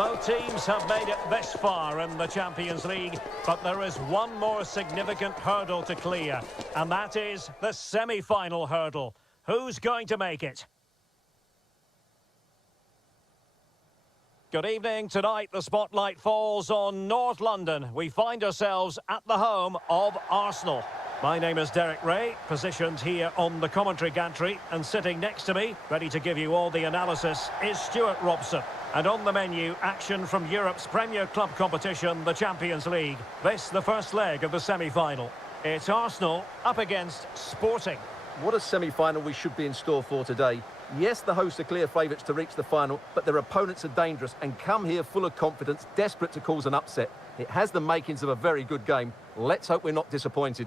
Both teams have made it this far in the Champions League, but there is one more significant hurdle to clear, and that is the semi-final hurdle. Who's going to make it? Good evening. Tonight, the spotlight falls on North London. We find ourselves at the home of Arsenal. My name is Derek Ray, positioned here on the commentary gantry, and sitting next to me, ready to give you all the analysis, is Stuart Robson. And on the menu, action from Europe's premier club competition, the Champions League. This, the first leg of the semi-final. It's Arsenal up against Sporting. What a semi-final we should be in store for today. Yes, the hosts are clear favourites to reach the final, but their opponents are dangerous and come here full of confidence, desperate to cause an upset. It has the makings of a very good game. Let's hope we're not disappointed.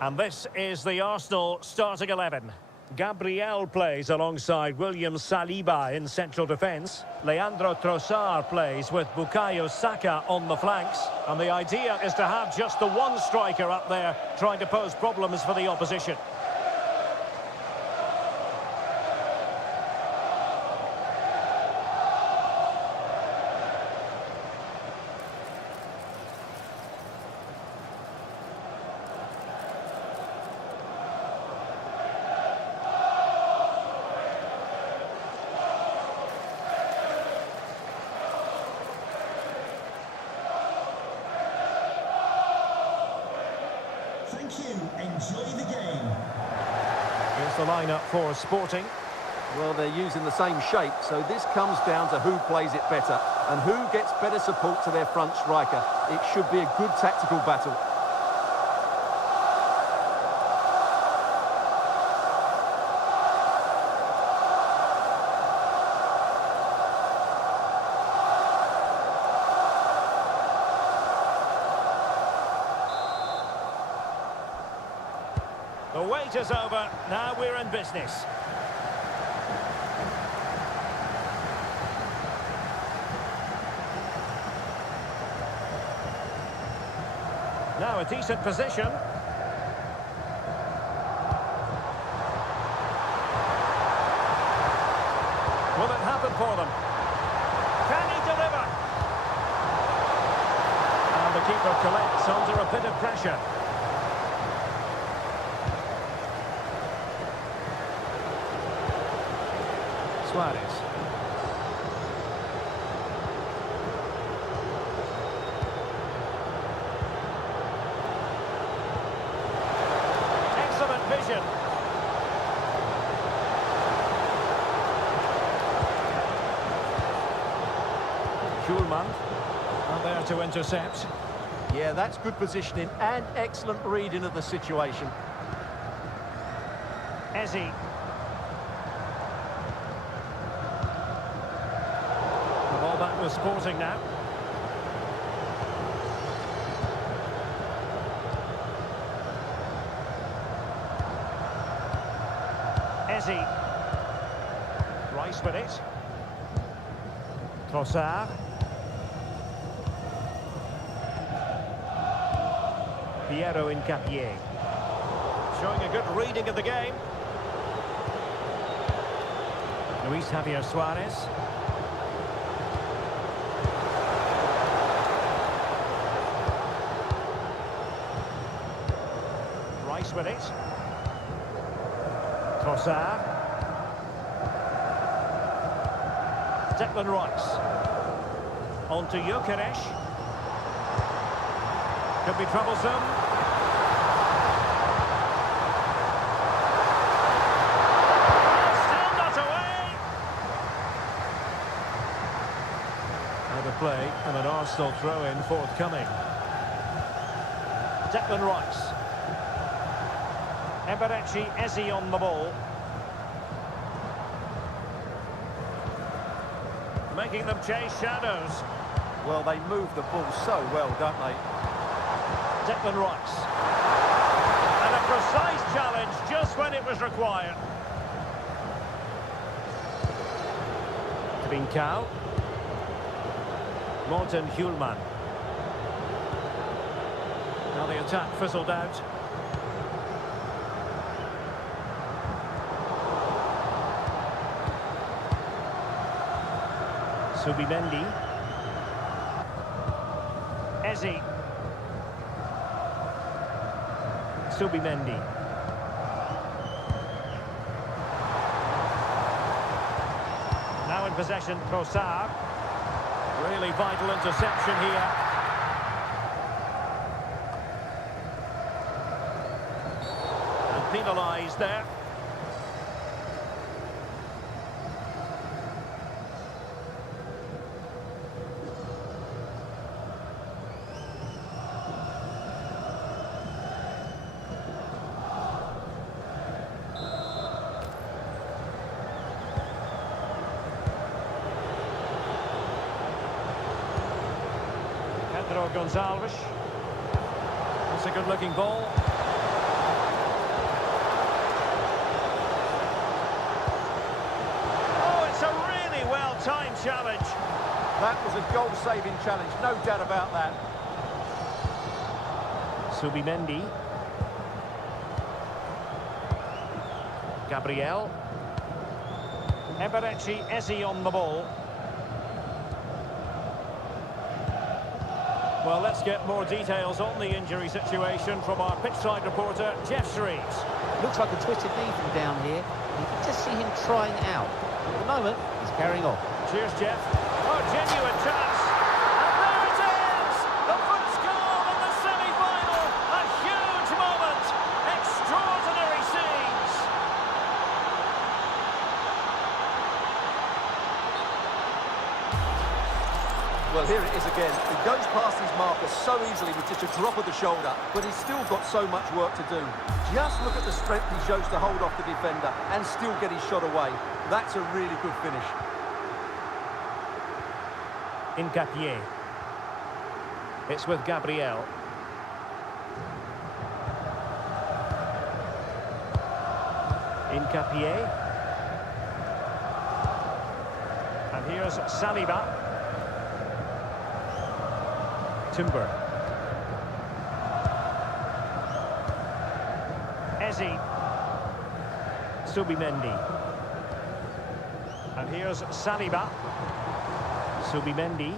And this is the Arsenal starting 11. Gabriel plays alongside William Saliba in central defence. Leandro Trossard plays with Bukayo Saka on the flanks. And the idea is to have just the one striker up there trying to pose problems for the opposition. Thank you. Enjoy the game. Here's the lineup for Sporting. Well, they're using the same shape, so this comes down to who plays it better and who gets better support to their front striker. It should be a good tactical battle. The wait is over. Now we're in business. Now a decent position. Will it happen for them? Can he deliver? And the keeper collects under a bit of pressure. Suarez. Excellent vision. Schulman, and there to intercept. Yeah, that's good positioning and excellent reading of the situation. Ezzy. That was Sporting now. Ezzy. Rice with it. Trossard. Piero Incapié. Showing a good reading of the game. Luis Javier Suarez. With it. Trossard. Declan Rice. On to Gyökeres. Could be troublesome. Still not away. Out of play and an Arsenal throw-in forthcoming. Declan Rice. Eberechi Eze on the ball. Making them chase shadows. Well, they move the ball so well, don't they? Declan Rice. And a precise challenge just when it was required. Trincao. Morten Hjulman. Now the attack fizzled out. Subimendi. Eze. Subimendi. Now in possession, Trossard. Really vital interception here. And penalised there. Gonzalez. That's a good-looking ball. Oh, it's a really well-timed challenge. That was a goal-saving challenge, no doubt about that. Subimendi. Gabriel. Eberechi Eze on the ball. Well, let's get more details on the injury situation from our pitchside reporter, Jeff Shreves. Looks like a twisted knee from down here. You can just see him trying out. At the moment, he's carrying on. Cheers, Jeff. Oh, genuine chance. And there it is! The first goal in the semi-final. A huge moment. Extraordinary scenes. Well, here it is again. He goes past his marker so easily with just a drop of the shoulder, but he's still got so much work to do. Just look at the strength he shows to hold off the defender and still get his shot away. That's a really good finish. Incapié. It's with Gabriel. Incapié. And here's Saliba. Timber. Eze. Subimendi. And here's Saliba. Subimendi.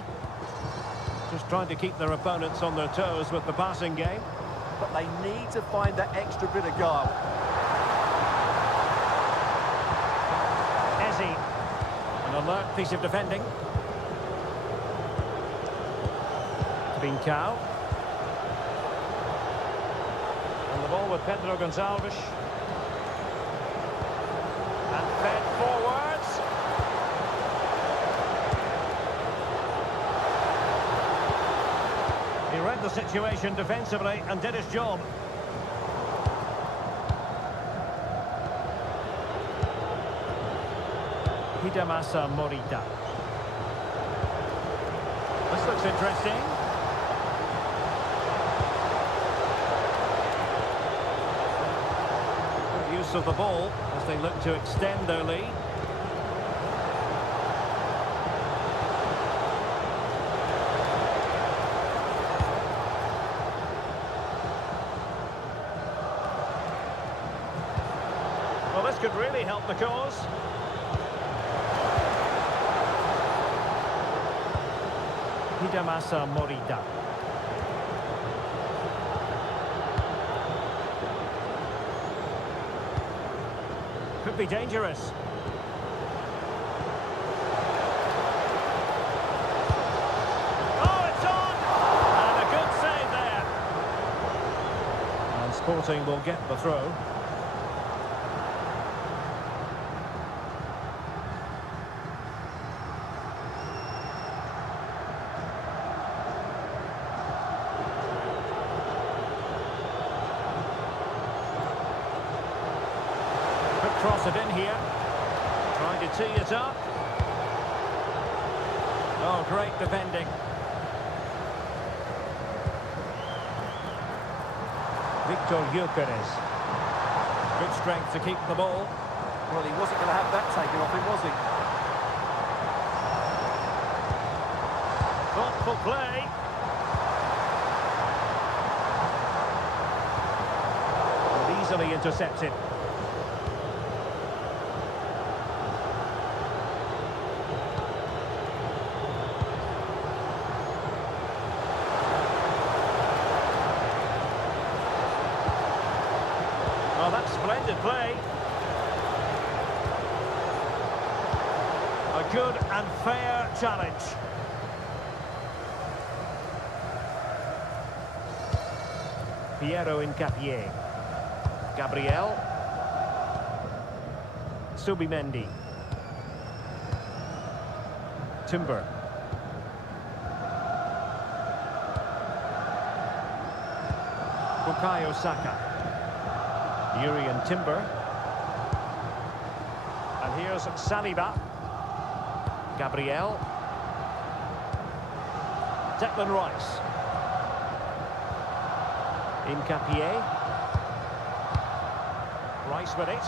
Just trying to keep their opponents on their toes with the passing game. But they need to find that extra bit of guile. Eze. An alert piece of defending. Trincao. And the ball with Pedro Gonçalves. And fed forwards. He read the situation defensively and did his job. Hidemasa Morita. This looks interesting. Use of the ball as they look to extend their lead. Well, this could really help the cause. Hidemasa Morita. Could be dangerous. Oh, it's on! And a good save there. And Sporting will get the throw. cross it in here. Trying to tee it up. Oh, great defending. Victor Gyökeres. Good strength to keep the ball. Well, he wasn't going to have that taken off him, was he? Thoughtful play. And easily intercepted. Oh, that's splendid play. A good and fair challenge. Piero Incapié. Gabriel. Subimendi. Timber. Bukayo Saka. Urian Timber. And here's Saliba. Gabriel. Declan Rice. Incapié. Rice with it.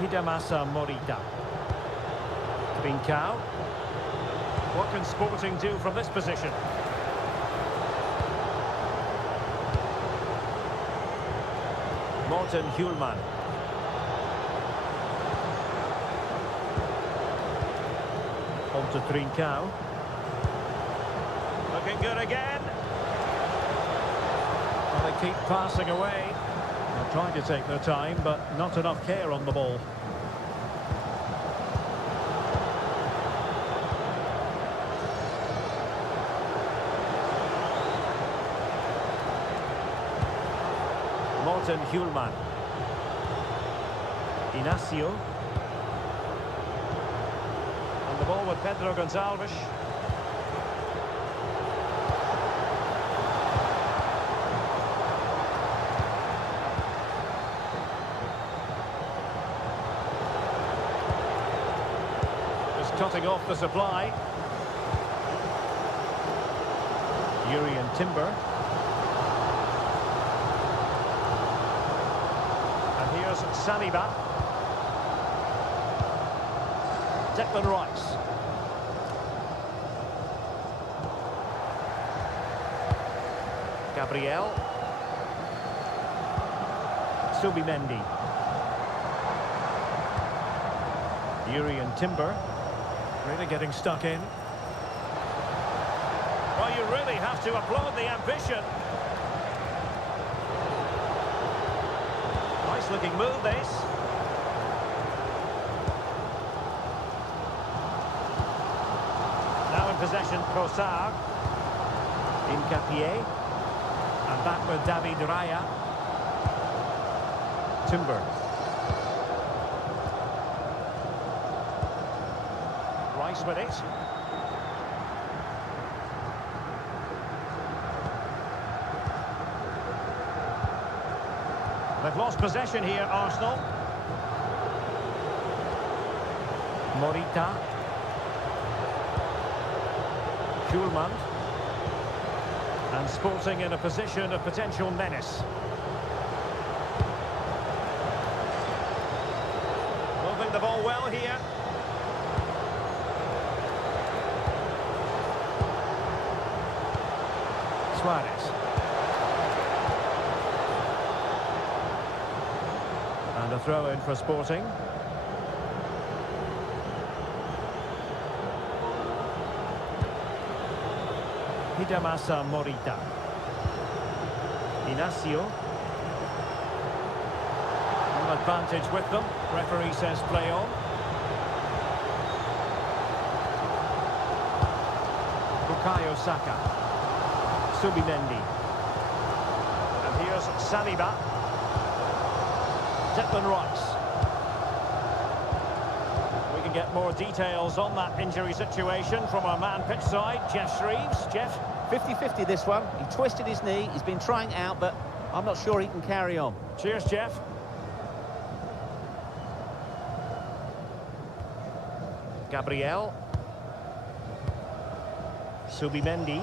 Hidemasa Morita. Trincao. What can Sporting do from this position? Morten Hjulman. On to Trincao. Looking good again. Well, they keep passing away. They're trying to take their time, but not enough care on the ball. Morten Hjulman. Inacio. And the ball with Pedro Gonçalves. Just cutting off the supply. Urian Timber. Here's Saliba. Declan Rice. Gabriel. Subimendi. Urian Timber. Really getting stuck in. Well, you really have to applaud the ambition. Nice looking move, this. Now in possession, Trossard. Incapié. And back with David Raya. Timber. Rice with it. They've lost possession here, Arsenal. Morita. Hjulman. And Sporting in a position of potential menace. Moving the ball well here. Suarez. And a throw in for Sporting. Hidemasa Morita. Inacio. An advantage with them. Referee says play on. Bukayo Saka. Subimendi. And here's Saliba. Declan Rice. We can get more details on that injury situation from our man pitch side, Jeff Shreves. Jeff? 50-50 this one. He twisted his knee. He's been trying out, but I'm not sure he can carry on. Cheers, Jeff. Gabriel. Subimendi.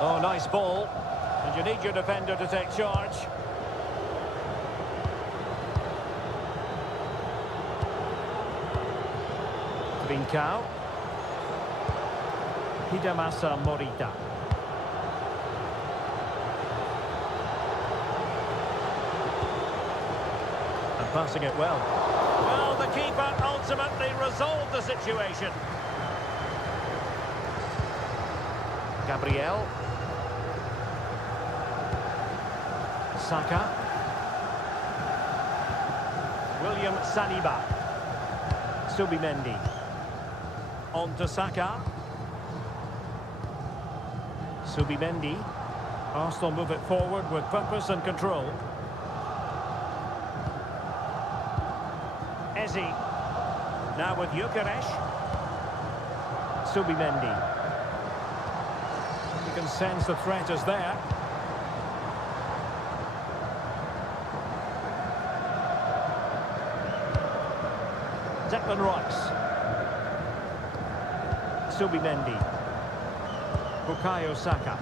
Oh, nice ball. And you need your defender to take charge. Trincao. Hidemasa Morita. And passing it well. Well, the keeper ultimately resolved the situation. Gabriel. Saka. William Saliba. Subimendi. On to Saka. Subimendi. Arsenal move it forward with purpose and control. Eze. Now with Gyökeres. Subimendi. You can sense the threat is there. Declan Rice. Subimendi. Bukayo Saka.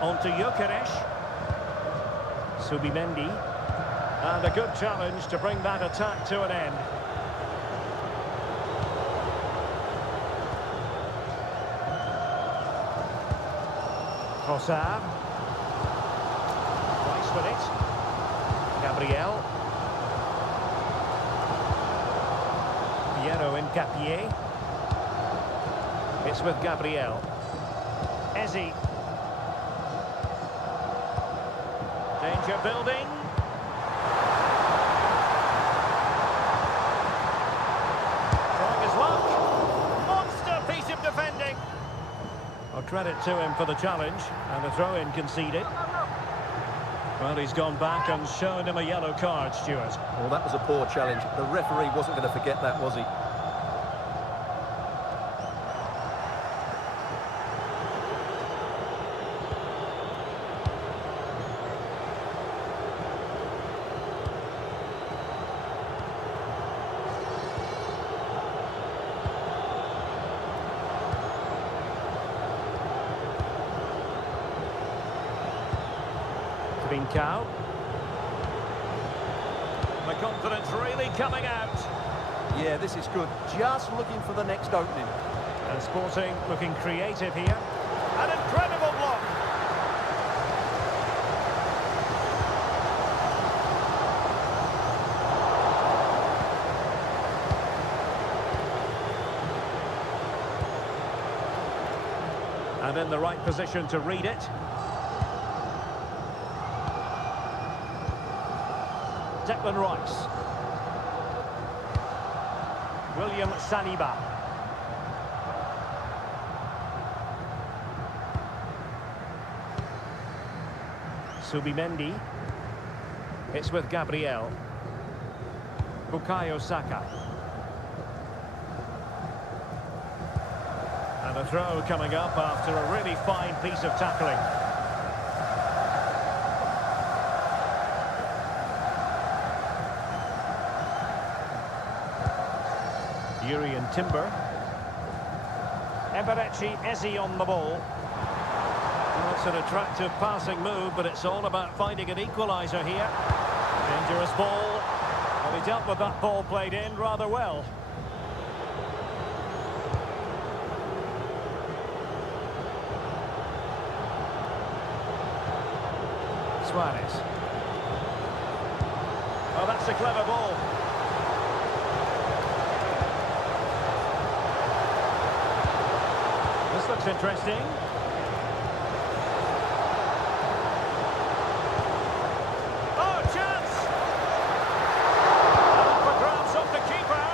On to Gyökeres. Subimendi. And a good challenge to bring that attack to an end. Trossard. Rice with it. Gabriel. Piero Incapié. It's with Gabriel. Eze. Danger building. Trying his luck. Monster piece of defending. Well, credit to him for the challenge, and the throw-in conceded. Well, he's gone back and shown him a yellow card, Stuart. Well, that was a poor challenge. The referee wasn't going to forget that, was he? Trincao. The confidence really coming out. Yeah, this is good. Just looking for the next opening. And Sporting looking creative here. An incredible block. And in the right position to read it. Declan Rice. William Saliba. Subimendi. It's with Gabriel. Bukayo Saka. And a throw coming up after a really fine piece of tackling. Urian Timber. Eberechi Eze on the ball. Well, it's an attractive passing move, but it's all about finding an equaliser here. Dangerous ball. Well, he dealt with that ball played in rather well. Suarez. Oh, that's a clever ball. This looks interesting. Oh, chance! Up for grabs off the keeper.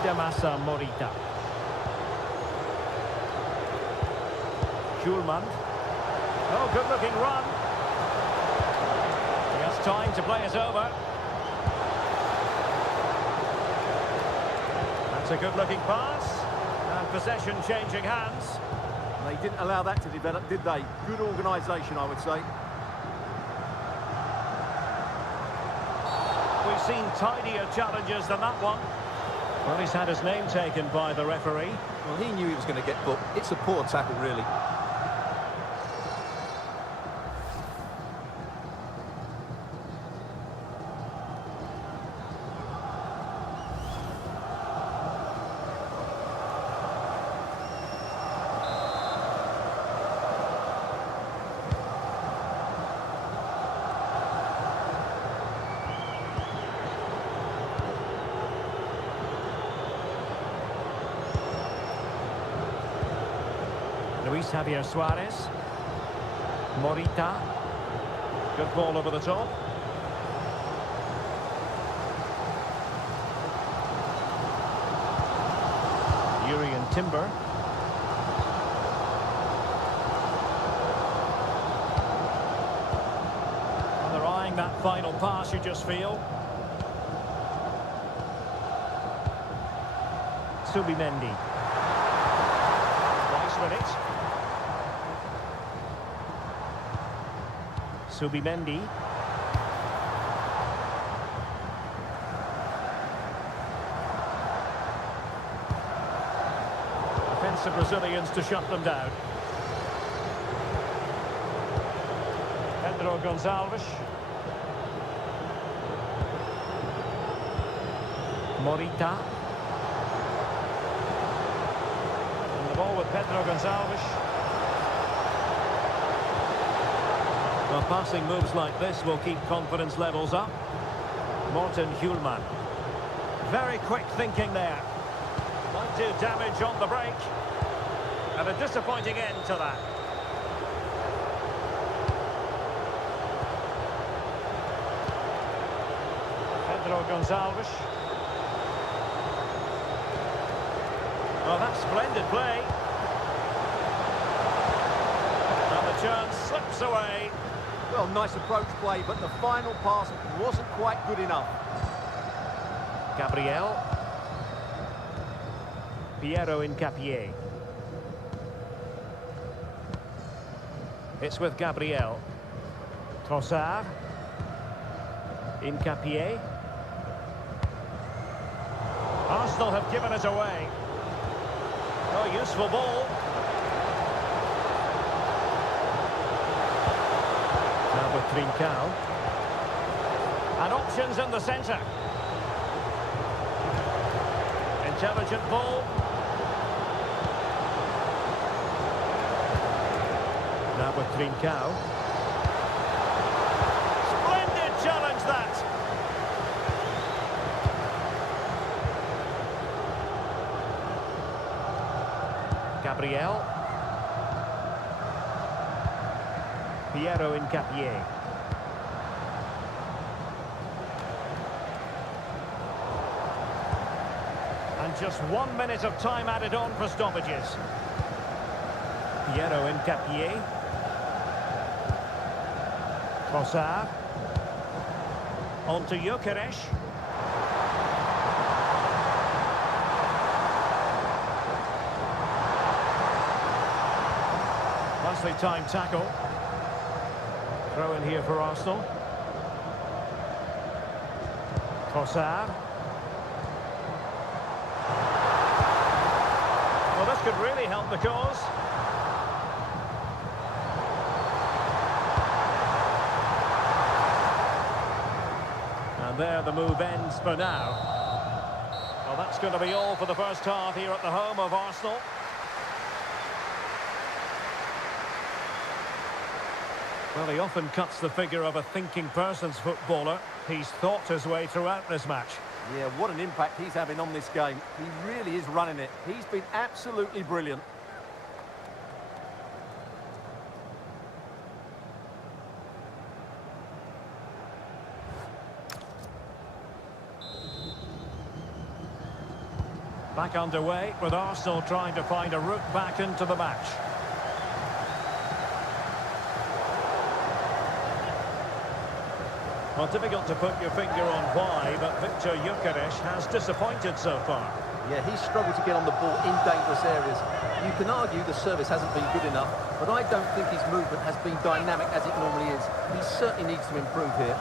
Hidemasa Morita. Schulman. Oh, good-looking run. He has time to play it over. That's a good-looking pass. And possession changing hands. They didn't allow that to develop, did they? Good organisation, I would say. We've seen tidier challenges than that one. Well, he's had his name taken by the referee. Well, he knew he was going to get booked. It's a poor tackle, really. Luis Javier Suarez. Morita. Good ball over the top. Urian Timber. And they're eyeing that final pass, you just feel. Subimendi. Nice with it. Subimendi. Defensive Brazilians to shut them down. Pedro Gonçalves. Morita. And the ball with Pedro Gonçalves. Well, passing moves like this will keep confidence levels up. Morten Hjulman. Very quick thinking there. Might do damage on the break. And a disappointing end to that. Pedro Gonçalves. Oh, that's splendid play. And the chance slips away. Well, nice approach play, but the final pass wasn't quite good enough. Gabriel. Piero Incapié. It's with Gabriel. Trossard. Incapié. Arsenal have given it away. Oh, useful ball. Now with Trincao. And options in the centre. Intelligent ball. Now with Trincao. Splendid challenge that. Gabriel. Piero Incapié. And just 1 minute of time added on for stoppages. Piero Incapié. Trossard. On to Gyökeres. Nicely timed tackle. Throw in here for Arsenal. Trossard. Well, this could really help the cause. And there the move ends for now. Well, that's going to be all for the first half here at the home of Arsenal. Well, he often cuts the figure of a thinking person's footballer. He's thought his way throughout this match. Yeah, what an impact he's having on this game. He really is running it. He's been absolutely brilliant. Back underway with Arsenal trying to find a route back into the match. Well, difficult to put your finger on why, but Victor Gyökeres has disappointed so far. Yeah, he's struggled to get on the ball in dangerous areas. You can argue the service hasn't been good enough, but I don't think his movement has been dynamic as it normally is. He certainly needs to improve here.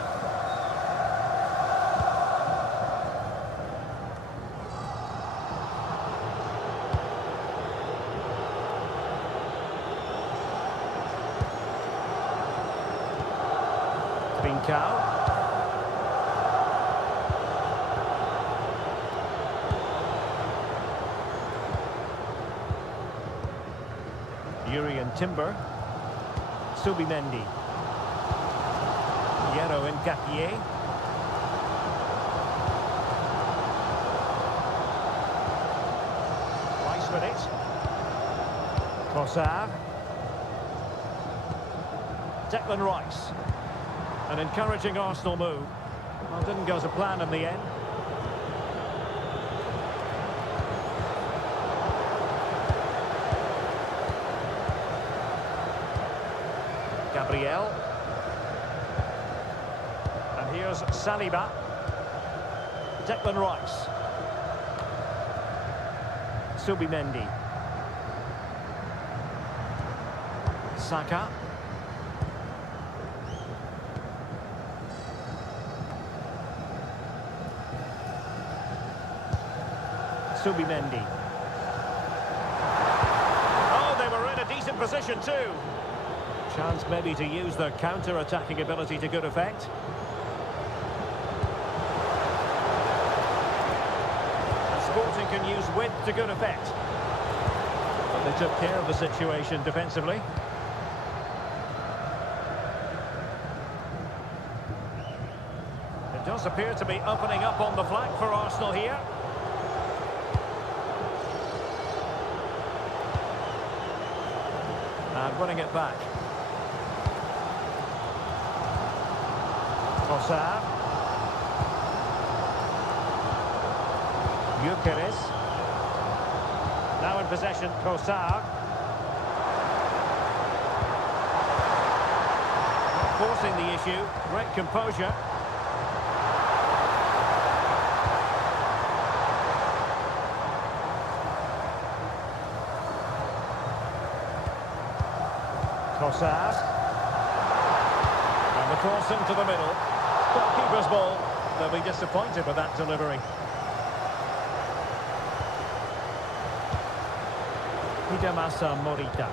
Trincao. Urian Timber. Subimendi. Piero Incapié. Rice with it. Trossard. Declan Rice. An encouraging Arsenal move. Well, didn't go to plan in the end. Gabriel. And here's Saliba. Declan Rice. Subimendi. Saka. Subimendi. Oh, they were in a decent position too. Chance maybe to use their counter-attacking ability to good effect. And Sporting can use width to good effect. But they took care of the situation defensively. It does appear to be opening up on the flank for Arsenal here. And winning it back. Trossard. Gyökeres. Now in possession, Trossard. Forcing the issue. Great composure. Trossard. And the cross into the middle. Goalkeeper's ball. They'll be disappointed with that delivery. Hidemasa Morita.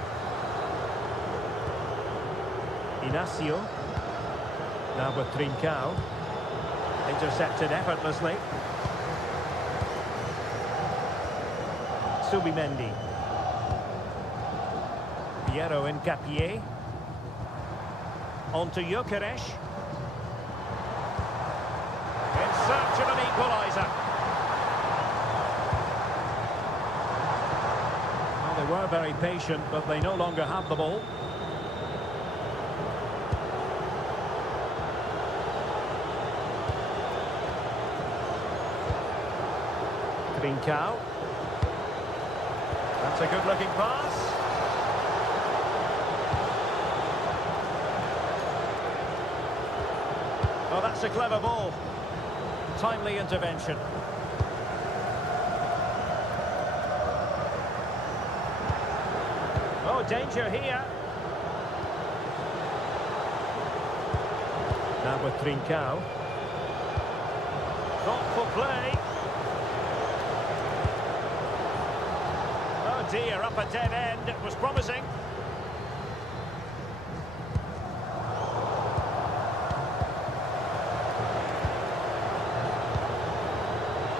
Inacio. Now with Trincao. Intercepted effortlessly. Subimendi. Piero Incapié. On to Gyökeres. In search of an equaliser. Well, they were very patient, but they no longer have the ball. Trincao. That's a good-looking pass. Oh, that's a clever ball. Timely intervention. Oh, danger here. Now with Trincao. Thoughtful play. Oh dear, up a dead end. It was promising.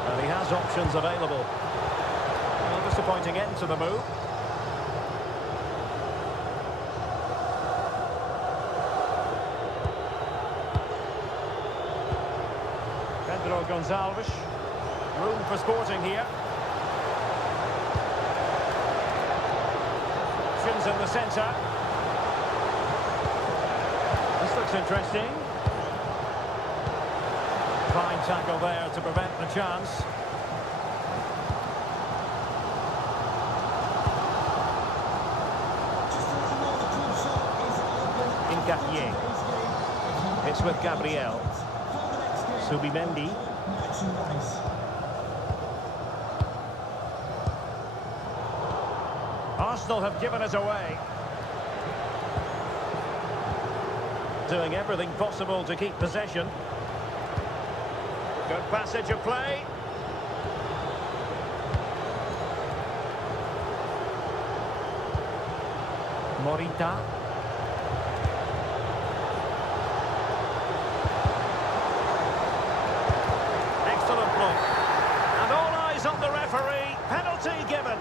Well, he has options available. Well, disappointing end to the move. Pedro Gonçalves. Room for Sporting here. Options in the centre. This looks interesting. Fine tackle there to prevent the chance. Gapier. It's with Gabriel. Subimendi. Arsenal have given us away. Doing everything possible to keep possession. Good passage of play. Morita. Excellent block. And all eyes on the referee. Penalty given.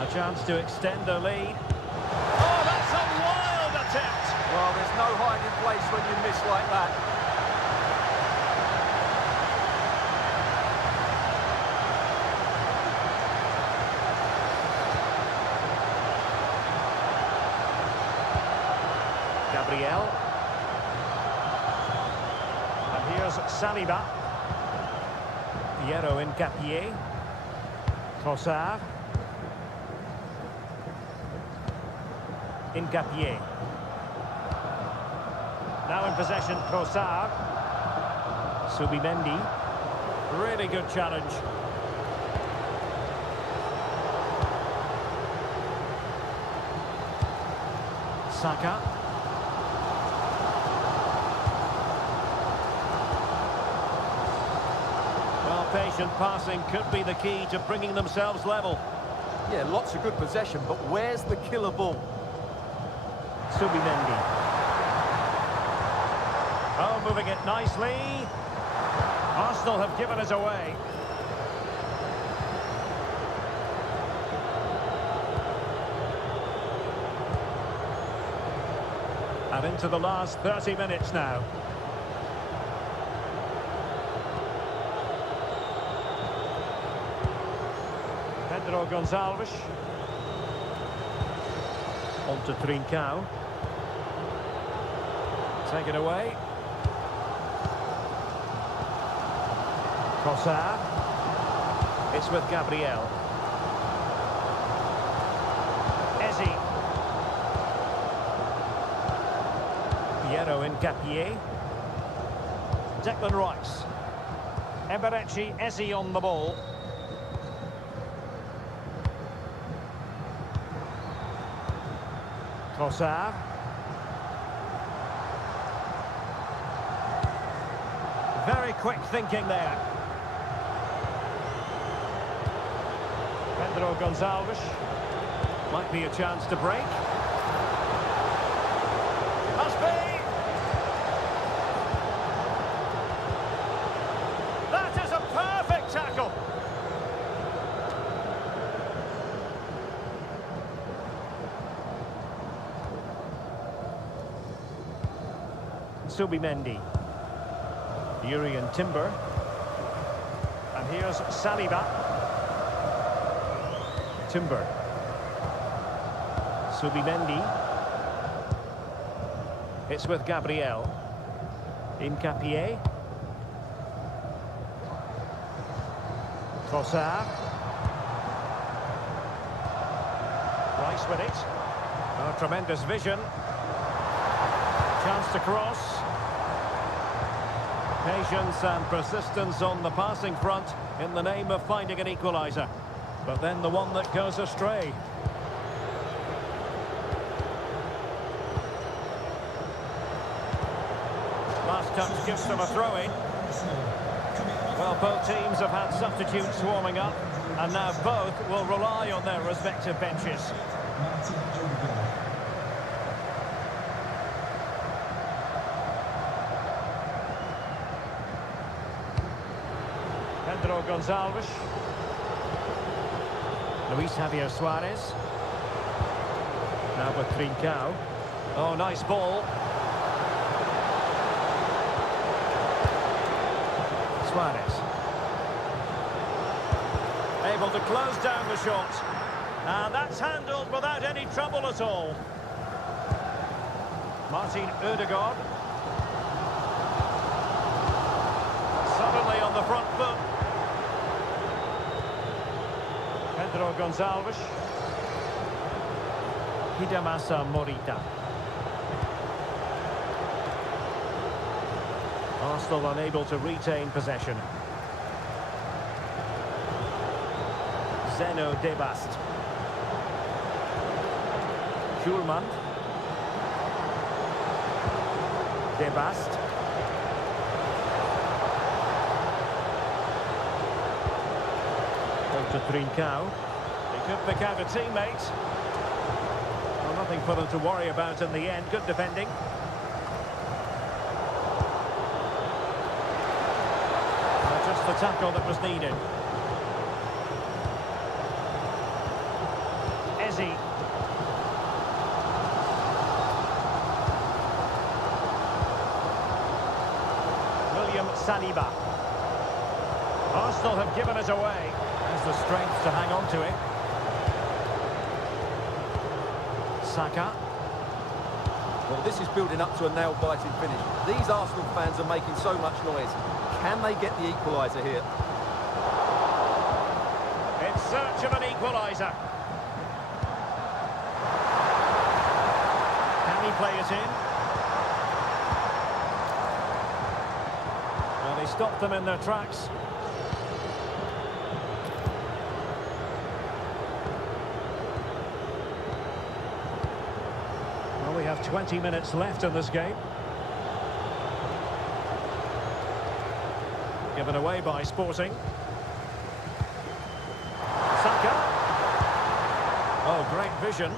A chance to extend the lead. Oh, that's a wild attempt! Well, there's no hiding place when you miss like that. Gabriel. And here's Saliba. Piero in Gapier. Trossard. In Gapier. Now in possession, Trossard. Subimendi. Really good challenge. Saka. Well, patient passing could be the key to bringing themselves level. Yeah, lots of good possession, but where's the killer ball? Subimendi. Oh, moving it nicely. Arsenal have given us away. And into the last 30 minutes now. Pedro Gonçalves. On to Trincao. Take it away. Trossard. It's with Gabriel. Ezi. Piero in Gapier. Declan Rice. Eberechi Ezi on the ball. Trossard. Very quick thinking there. Pedro Gonçalves. Might be a chance to break. Must be! That is a perfect tackle! Subimendi. Yuri Timber. And here's Saliba. Timber. Subimendi. It's with Gabriel. In Gapier. Trossard. Rice with it. Oh, tremendous vision. Chance to cross. Patience and persistence on the passing front in the name of finding an equaliser. But then the one that goes astray. Last touch gives them a throw-in. Well, both teams have had substitutes warming up, and now both will rely on their respective benches. Pedro Gonçalves. Luis Javier Suarez. Now with Trincao. Oh, nice ball. Suarez. Able to close down the shot. And that's handled without any trouble at all. Martin Ødegaard. Suddenly on the front foot. Pedro Gonçalves. Hidemasa Morita. Arsenal unable to retain possession. Zeno Debast. Schulman. Debast. To Trincao. He could pick out a teammate. Well, nothing for them to worry about in the end. Good defending. Just the tackle that was needed. Eze. William Saliba. Arsenal have given it away. Has the strength to hang on to it. Saka. Well, this is building up to a nail-biting finish. These Arsenal fans are making so much noise. Can they get the equaliser here? In search of an equaliser. Can he play it in? Well, they stopped them in their tracks. Well, we have 20 minutes left in this game. Given away by Sporting. Saka. Oh, great vision.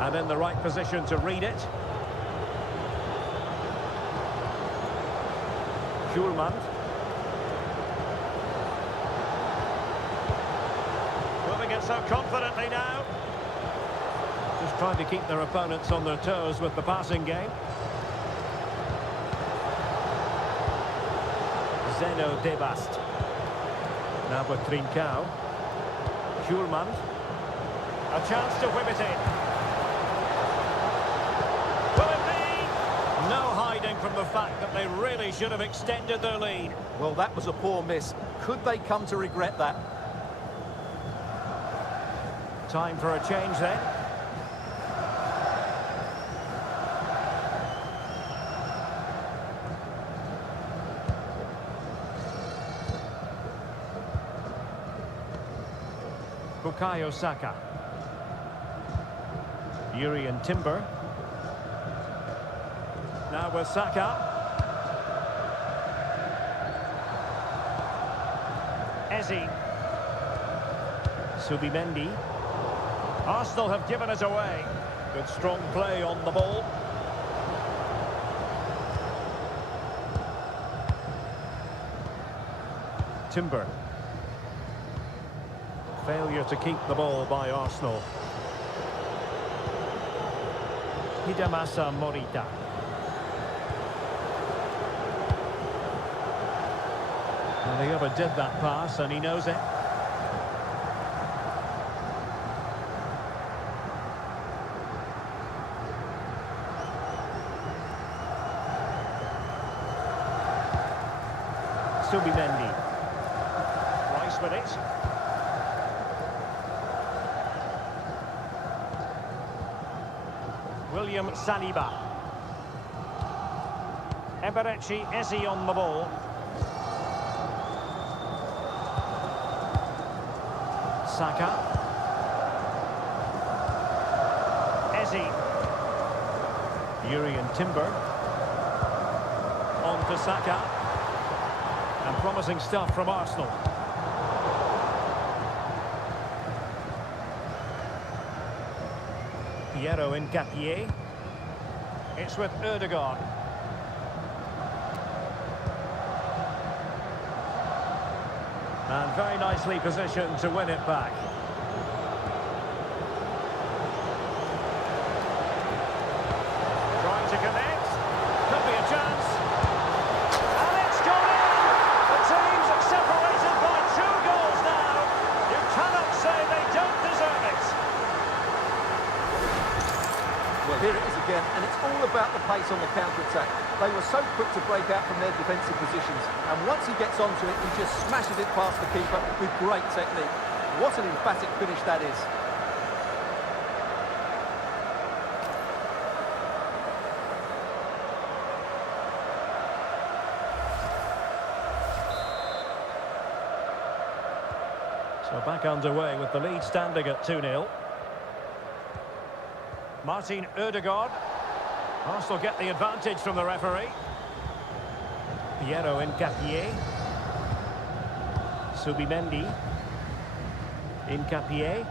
And in the right position to read it. Schulman. Moving it so confidently now. Just trying to keep their opponents on their toes with the passing game. Zeno Debast. Now with Trincao. Schulman. A chance to whip it in. Will it be? No hiding from the fact that they really should have extended their lead. Well, that was a poor miss. Could they come to regret that? Time for a change then. Bukayo Saka. Urian Timber. Now with Saka. Eze. Subimendi. Arsenal have given it away. Good strong play on the ball. Timber. Failure to keep the ball by Arsenal. Hidemasa Morita. Well, he overdid that pass and he knows it. Subimendi. Rice with it. William Saliba. Eberechi Eze on the ball. Saka. Eze. Urian Timber. On to Saka. And promising stuff from Arsenal. Piero Hincapié. It's with Ødegaard. And very nicely positioned to win it back. Trying to connect. Could be a chance. Well, here it is again, and it's all about the pace on the counter-attack. They were so quick to break out from their defensive positions, and once he gets onto it, he just smashes it past the keeper with great technique. What an emphatic finish that is. So back underway with the lead standing at 2-0. Martin Ødegaard. Arsenal get the advantage from the referee. Piero Hincapié. Subimendi. Hincapié.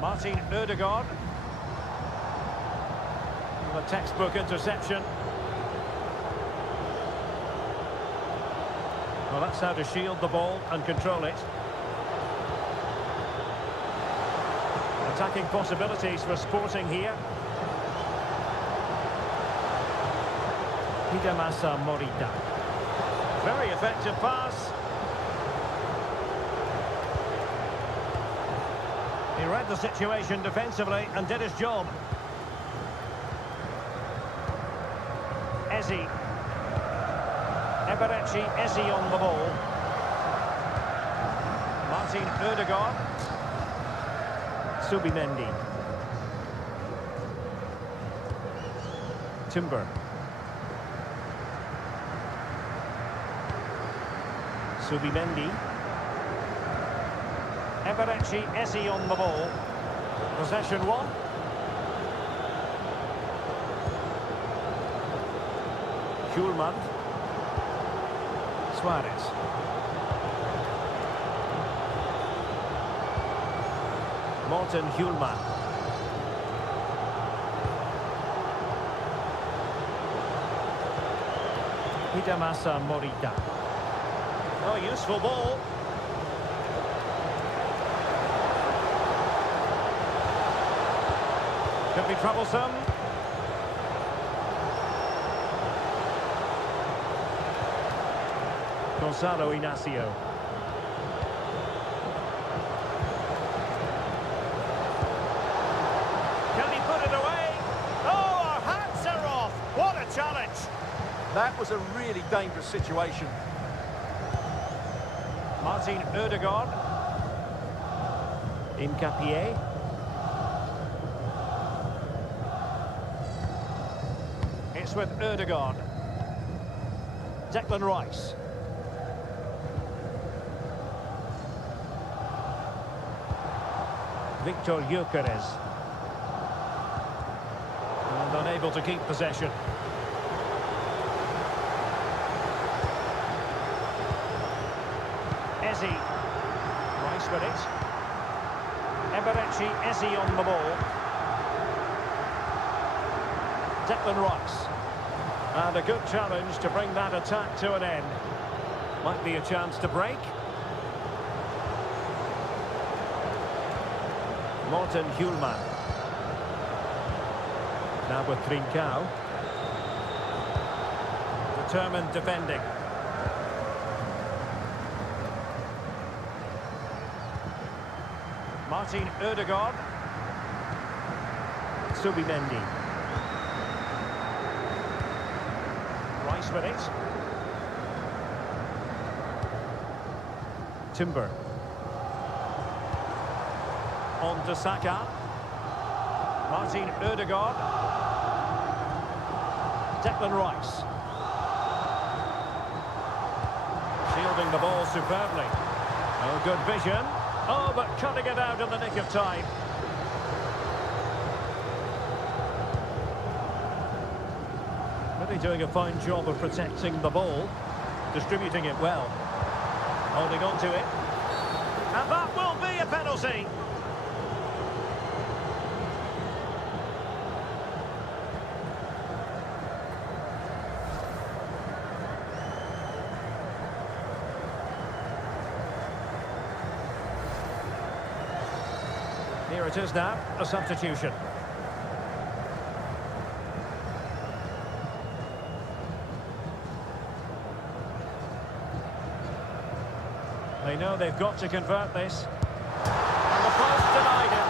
Martin Ødegaard. The textbook interception. Well, that's how to shield the ball and control it. Attacking possibilities for Sporting here. Hidemasa Morita. Very effective pass. He read the situation defensively and did his job. Eze. Eberechi Eze on the ball. Martin Ødegaard. Subimendi. Timber. Subimendi. Eberechi Eze on the ball. Possession one. Hjulmand. Suarez. Morten Hjulmand. Hidemasa Morita. Oh, useful ball. Could be troublesome. Gonzalo Inacio. Can he put it away? Oh, our hats are off. What a challenge. That was a really dangerous situation. Martin Ødegaard. Hincapié. It's with Ødegaard. Declan Rice. Victor Gyökeres. And unable to keep possession. Eze. Rice with it. Eberechi Eze on the ball. Declan Rice. And a good challenge to bring that attack to an end. Might be a chance to break. Morten Hjulmand. Now with Trincao. Determined defending. Martin Ødegaard. Subimendi. Rice with it. Timber. On to Saka. Martin Ødegaard. Declan Rice. Shielding the ball superbly. Oh, good vision. Oh, but cutting it out in the nick of time. Really doing a fine job of protecting the ball. Distributing it well. Holding on to it. And that will be a penalty. Here it is now, a substitution. They know they've got to convert this. And the post denied him.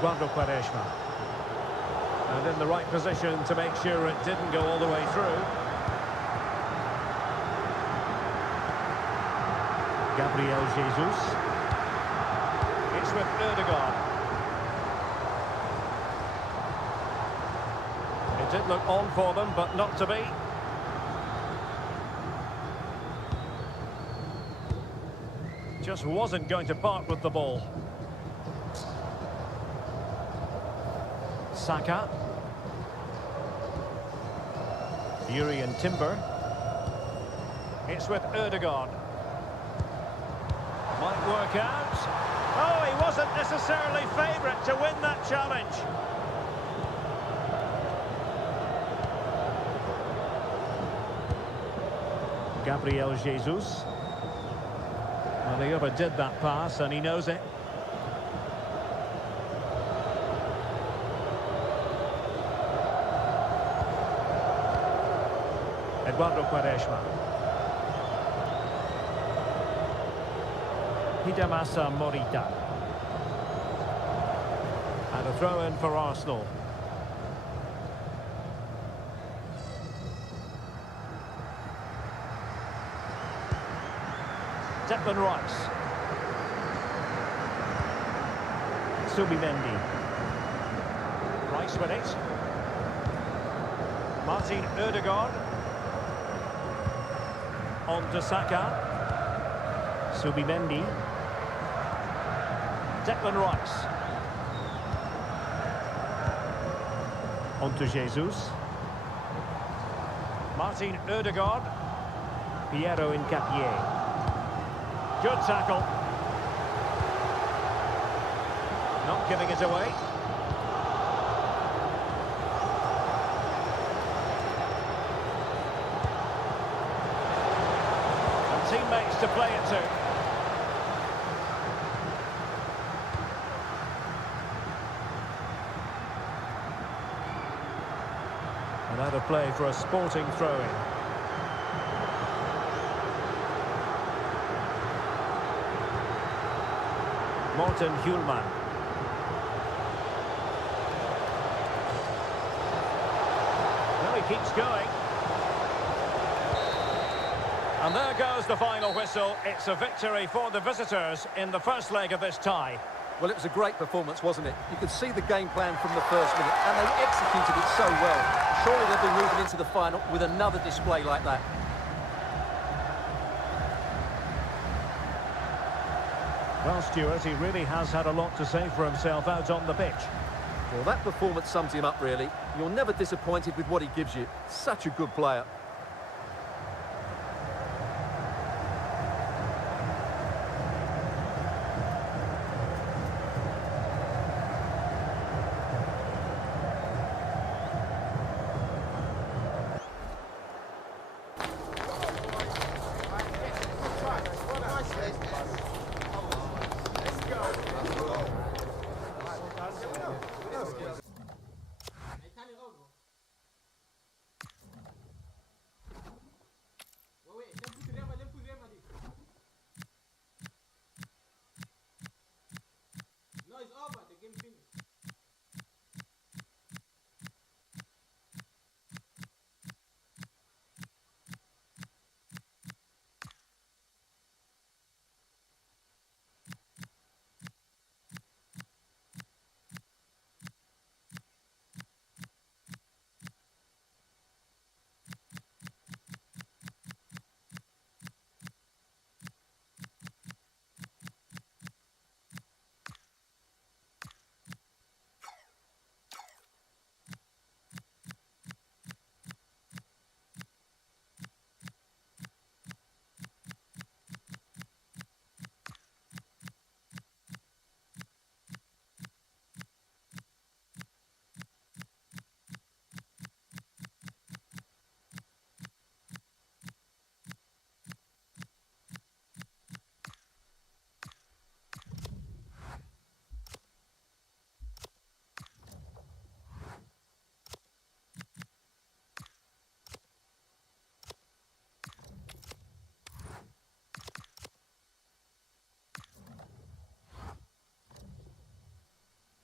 Eduardo Quaresma. And in the right position to make sure it didn't go all the way through. Gabriel Jesus. It's with Ødegaard. It did look on for them, but not to be. Just wasn't going to part with the ball. Saka. Jurriën Timber. It's with Ødegaard. Might work out. Oh, he wasn't necessarily favourite to win that challenge. Gabriel Jesus. Well, he overdid that pass and he knows it. Eduardo Quaresma. Hidemasa Morita. And a throw in for Arsenal. Declan Rice. Subimendi. Rice with it. Martin Ødegaard. On to Saka. Subimendi. Declan Rice. On to Jesus. Martin Ødegaard. Piero Hincapié. Good tackle. Not giving it away. And teammates to play it to. And out of play for a sporting throw-in. Morten Hjulman. Well, he keeps going. And there goes the final whistle. It's a victory for the visitors in the first leg of this tie. Well, it was a great performance, wasn't it? You could see the game plan from the first minute, and they executed it so well. Surely they'll be moving into the final with another display like that. Well, Stuart, he really has had a lot to say for himself out on the pitch. Well, that performance sums him up, really. You're never disappointed with what he gives you. Such a good player.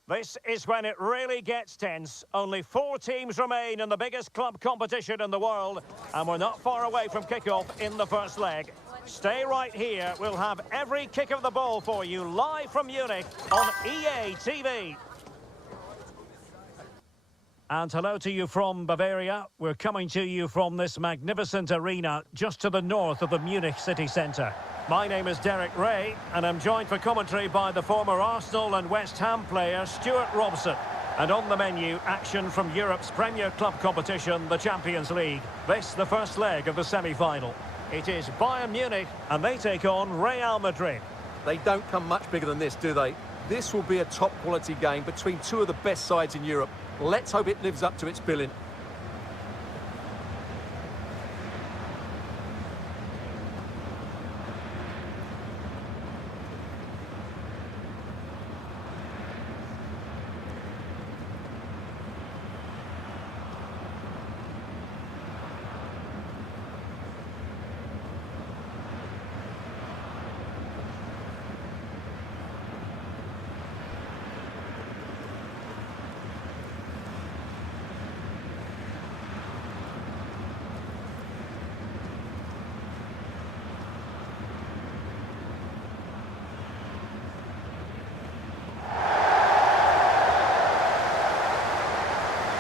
This is when it really gets tense. Only 4 teams remain in the biggest club competition in the world, and we're not far away from kickoff in the first leg. Stay right here. We'll have every kick of the ball for you live from Munich on EA TV. And hello to you from Bavaria. We're coming to you from this magnificent arena just to the north of the Munich city centre. My name is Derek Ray, and I'm joined for commentary by the former Arsenal and West Ham player Stuart Robson. And on the menu, action from Europe's premier club competition, the Champions League. This, the first leg of the semi-final. It is Bayern Munich, and they take on Real Madrid. They don't come much bigger than this, do they? This will be a top-quality game between two of the best sides in Europe. Let's hope it lives up to its billing.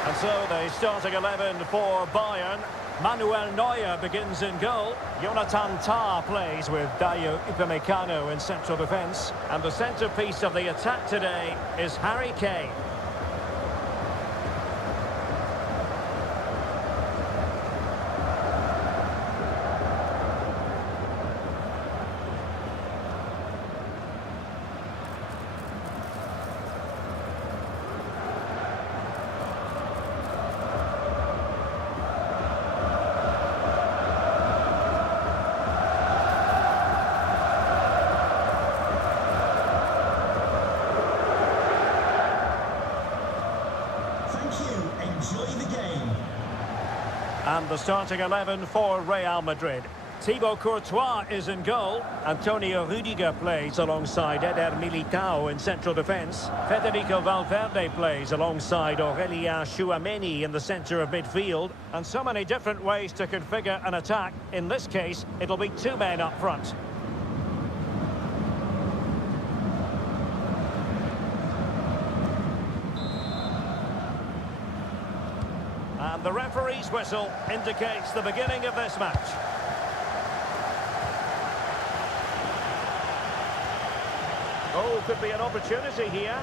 And so the starting 11 for Bayern. Manuel Neuer begins in goal. Jonathan Tah plays with Dayo Upamecano in central defence. And the centrepiece of the attack today is Harry Kane. Enjoy the game. And the starting 11 for Real Madrid. Thibaut Courtois is in goal. Antonio Rüdiger plays alongside Eder Militao in central defence. Federico Valverde plays alongside Aurelien Tchouameni in the centre of midfield. And so many different ways to configure an attack. In this case, it'll be 2 men up front. And the referee's whistle indicates the beginning of this match. Oh, could be an opportunity here.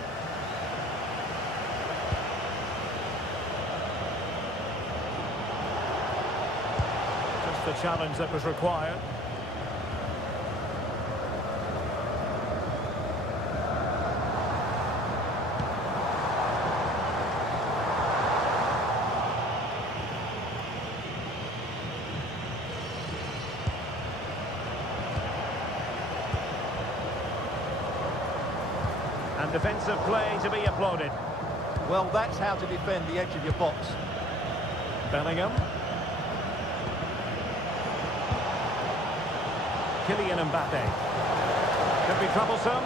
Just the challenge that was required. And defensive play to be applauded. Well, that's how to defend the edge of your box. Bellingham. Kylian Mbappe. Could be troublesome.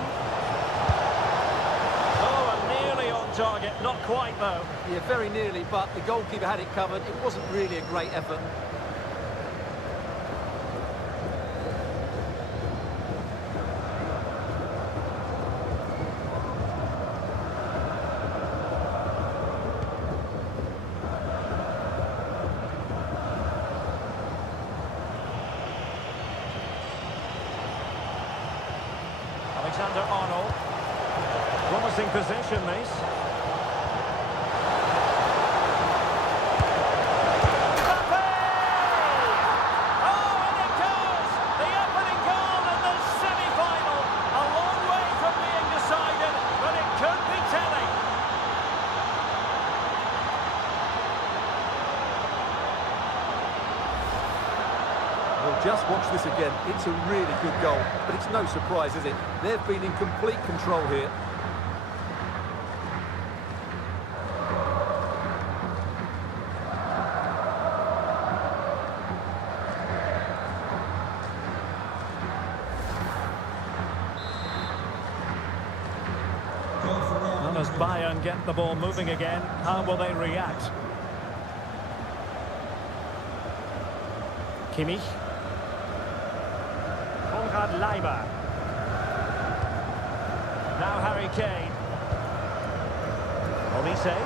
Oh, and nearly on target. Not quite, though. Yeah, very nearly, but the goalkeeper had it covered. It wasn't really a great effort. Alexander-Arnold. Promising possession, this. Mbappe! Oh, and it goes! The opening goal in the semi-final. A long way from being decided, but it could be telling. Well, just watch this again. It's a really good goal, but it's no surprise, is it? They've been in complete control here. Well, as Bayern and get the ball moving again. How will they react? Kimmich. Konrad Leiber. Now Harry Kane. Olise.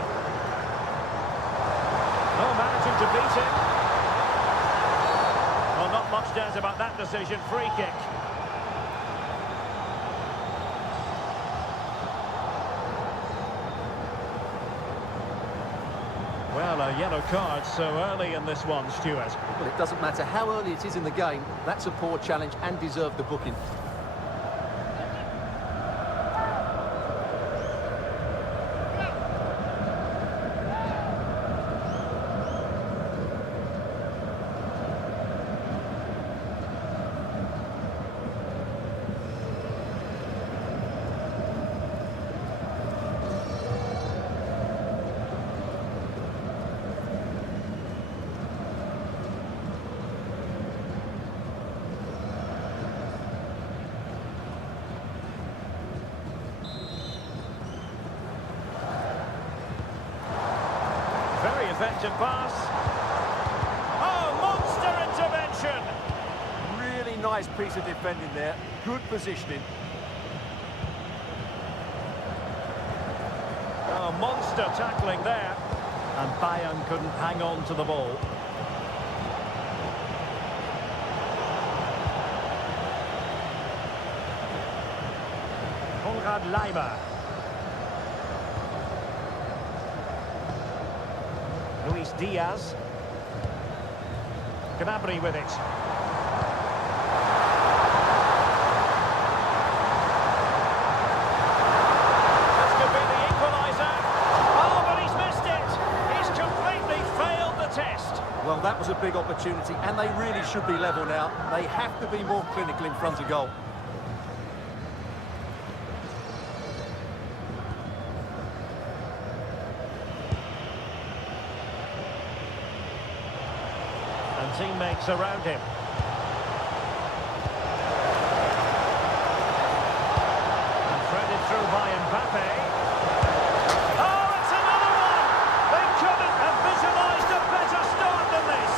Oh, managing to beat him. Well, not much doubt about that decision. Free kick. Well, a yellow card so early in this one, Stuart. Well, it doesn't matter how early it is in the game. That's a poor challenge and deserved the booking. Very effective pass. Oh, monster intervention! Really nice piece of defending there. Good positioning. Oh, monster tackling there. And Bayern couldn't hang on to the ball. Konrad Leiber. Luis Diaz. Gnabry with it. This could be the equaliser. Oh, but he's missed it. He's completely failed the test. Well, that was a big opportunity, and they really should be level now. They have to be more clinical in front of goal. And teammates around him. And threaded through by Mbappe. Oh, it's another one! They couldn't have visualised a better start than this.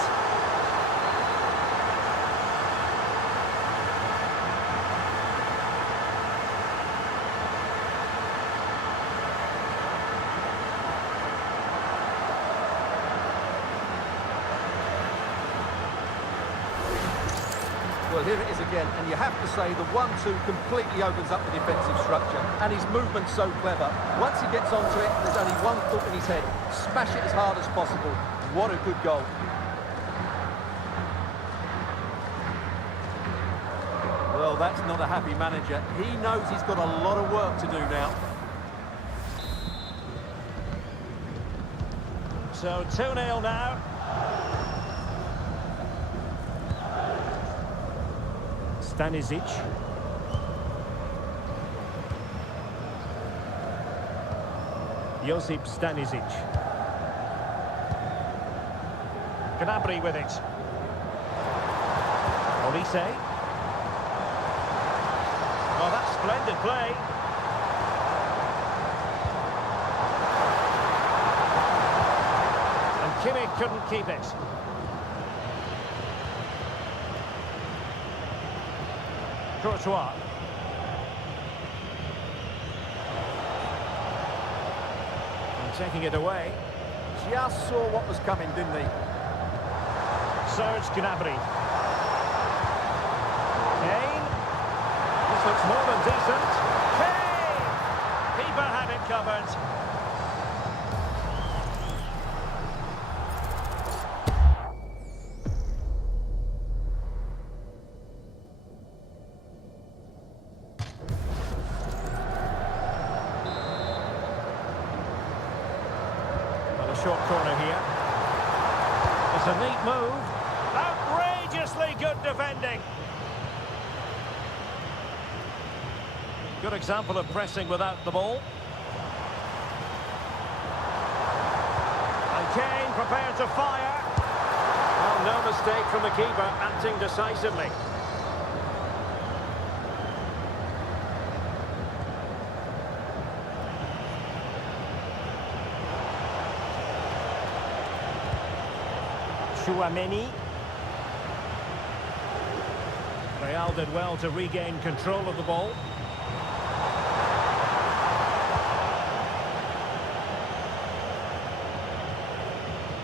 Well, here it is again, and you have to say the 1-2 completely opens up the defensive structure, and his movement's so clever. Once he gets onto it, there's only one thought in his head: smash it as hard as possible. What a good goal. Well, that's not a happy manager. He knows he's got a lot of work to do now. So 2-0 now. Stanisic. Josip Stanisic. Gnabry with it. Olise. Oh, that's splendid play. And Kimmich couldn't keep it. Courtois. And taking it away. Just saw what was coming, didn't he? Serge Gnabry. Kane. This looks more than decent. Kane! Keeper had it covered. Short corner here. It's a neat move. Outrageously good defending. Good example of pressing without the ball. And Kane prepared to fire. Well, no mistake from the keeper, acting decisively. Chouameni. Real did well to regain control of the ball.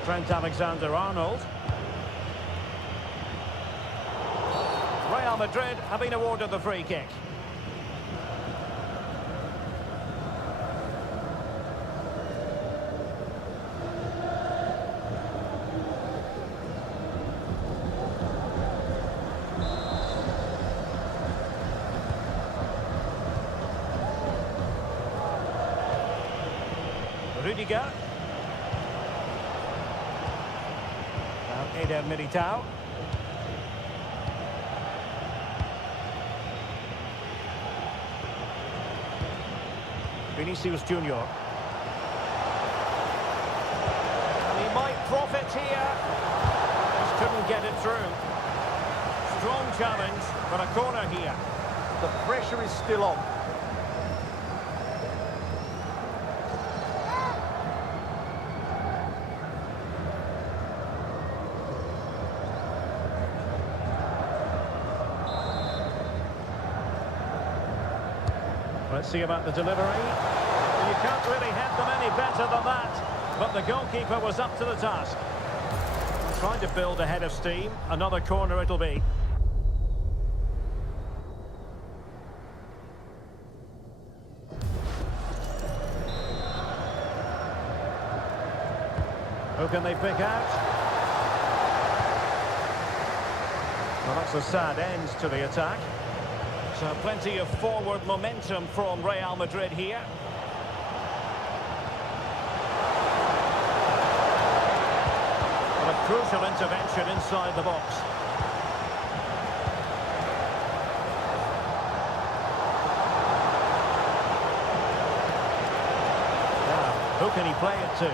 Trent Alexander-Arnold. Real Madrid have been awarded the free kick. Rudiger. Now Eder Militao. Vinicius Junior. And he might profit here. Just couldn't get it through. Strong challenge, but a corner here. The pressure is still on. Let's see about the delivery. You can't really head them any better than that. But the goalkeeper was up to the task. Trying to build a head of steam. Another corner it'll be. Who can they pick out? Well, that's a sad end to the attack. So plenty of forward momentum from Real Madrid here. And a crucial intervention inside the box. Now, who can he play it to?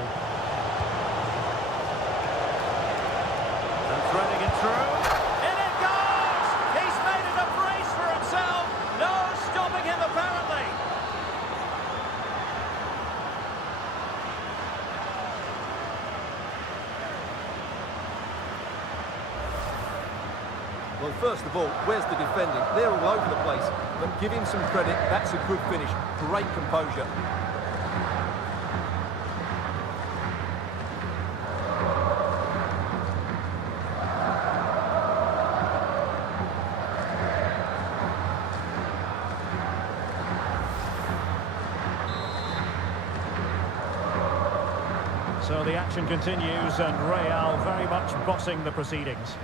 And threading it through. Well, first of all, where's the defending? They're all over the place. But give him some credit, that's a good finish. Great composure. So the action continues and Real very much bossing the proceedings.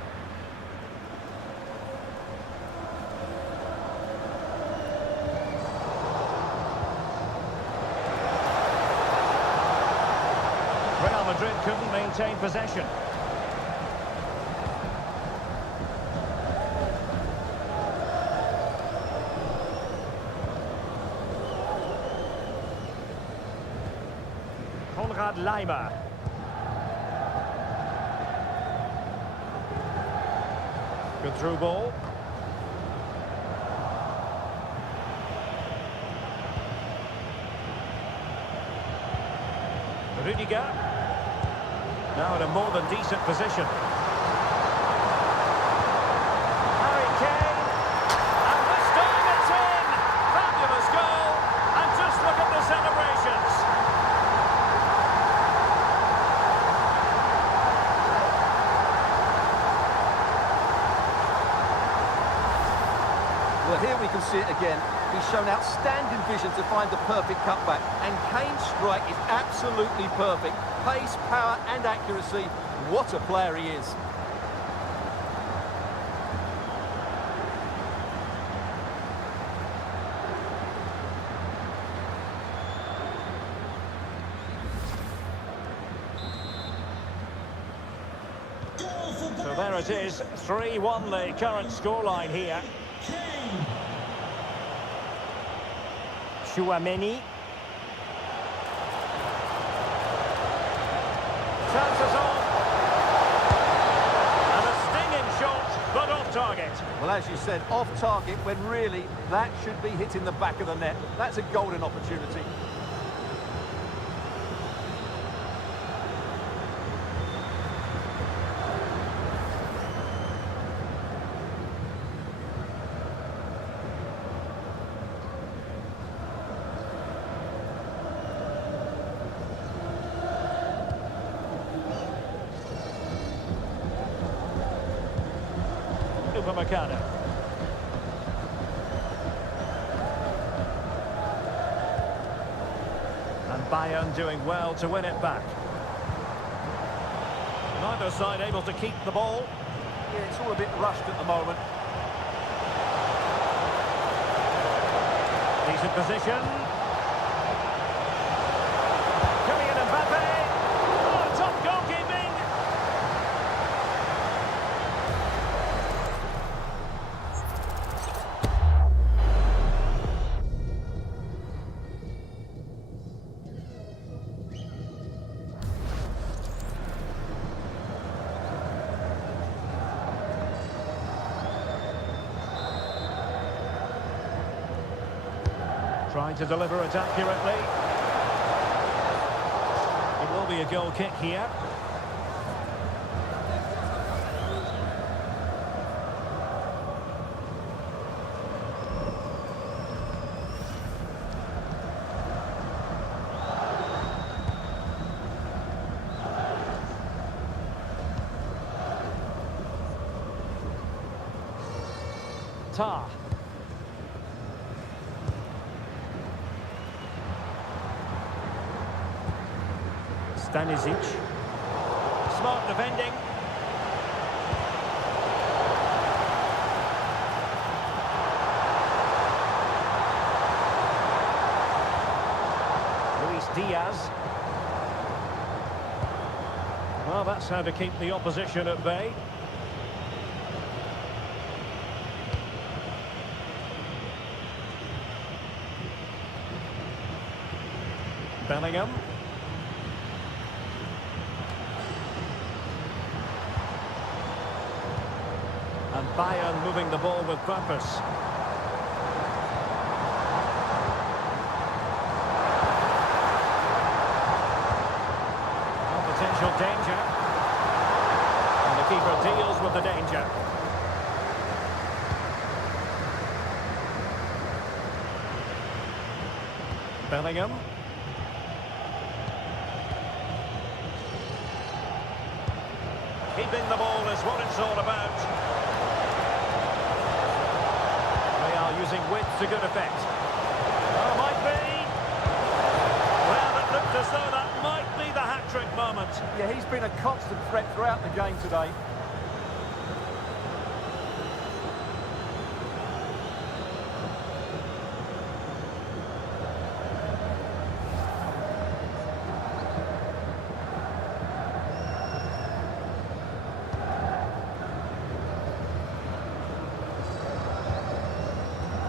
Real Madrid couldn't maintain possession. Konrad Laimer. Good through ball. Rudiger. Now in a more than decent position. Harry Kane. And this time it's in. Fabulous goal. And just look at the celebrations. Well, here we can see it again. He's shown outstanding vision to find the perfect cutback. And Kane's strike is absolutely perfect. Pace, power and accuracy. What a player he is. So there it is. 3-1 the current scoreline here. Chouameni. Chances on. And a stinging shot, but off target. Well, as you said, off target when really that should be hitting the back of the net. That's a golden opportunity. Upamecano. And Bayern doing well to win it back. Neither side able to keep the ball. Yeah, it's all a bit rushed at the moment. Decent position. Kylian Mbappe. Oh, top goalkeeping. Trying to deliver it accurately. It will be a goal kick here. Tar. Stanisic. Smart defending. Luis Diaz. Well, that's how to keep the opposition at bay. Bellingham. And Bayern moving the ball with purpose. Well, potential danger. And the keeper deals with the danger. Bellingham. Keeping the ball is what it's all about. They are using width to good effect. Oh, might be. Well, it looked as though that might be the hat-trick moment. Yeah, he's been a constant threat throughout the game today.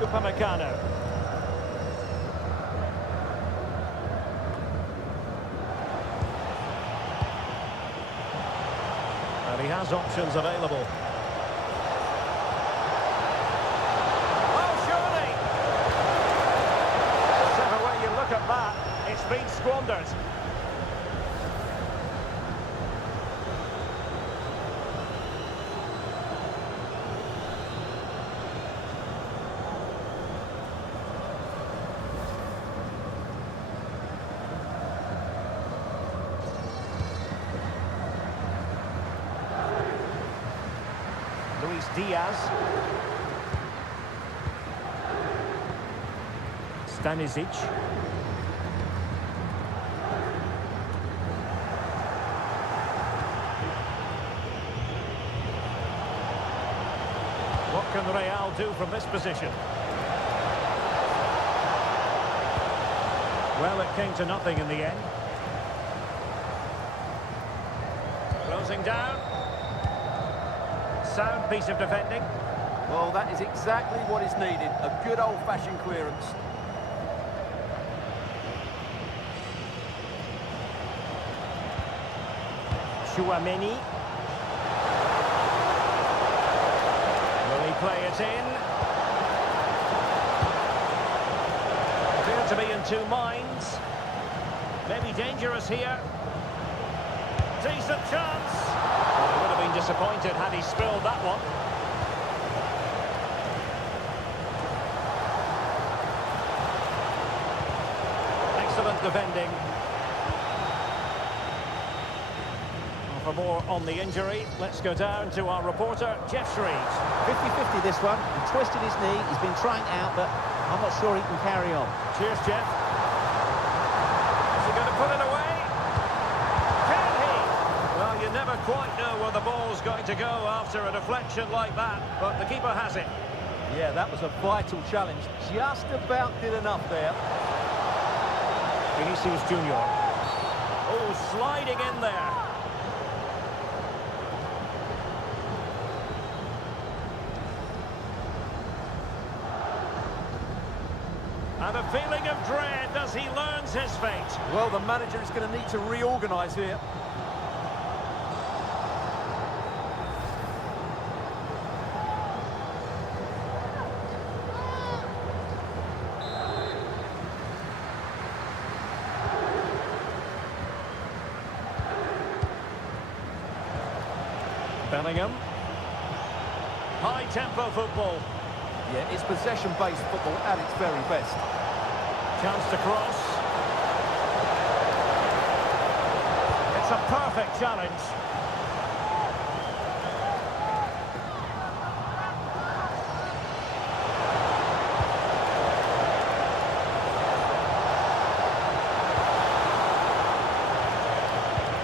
Upamecano. And he has options available. Oh, surely! Whichever way you look at that, it's been squandered. Luis Diaz. Stanisic. What can Real do from this position? Well, it came to nothing in the end. Closing down. Sound piece of defending. Well, that is exactly what is needed. A good old-fashioned clearance. Chouameni. Will he play it in? Appear to be in two minds. Maybe dangerous here. Decent chance. Well, he would have been disappointed had he spilled that one. Excellent defending. Well, for more on the injury, let's go down to our reporter, Jeff Shreves. 50-50 this one. He twisted his knee. He's been trying out, but I'm not sure he can carry on. Cheers, Jeff. Is he going to put it away? Can he? Well, you never quite know where the ball's going to go after a deflection like that, but the keeper has it. Yeah, that was a vital challenge. Just about did enough there. Vinicius Junior. Oh, sliding in there. And a feeling of dread as he learns his fate. Well, the manager is going to need to reorganise here. Bellingham. High-tempo football. Yeah, it's possession-based football at its very best. Chance to cross. It's a perfect challenge.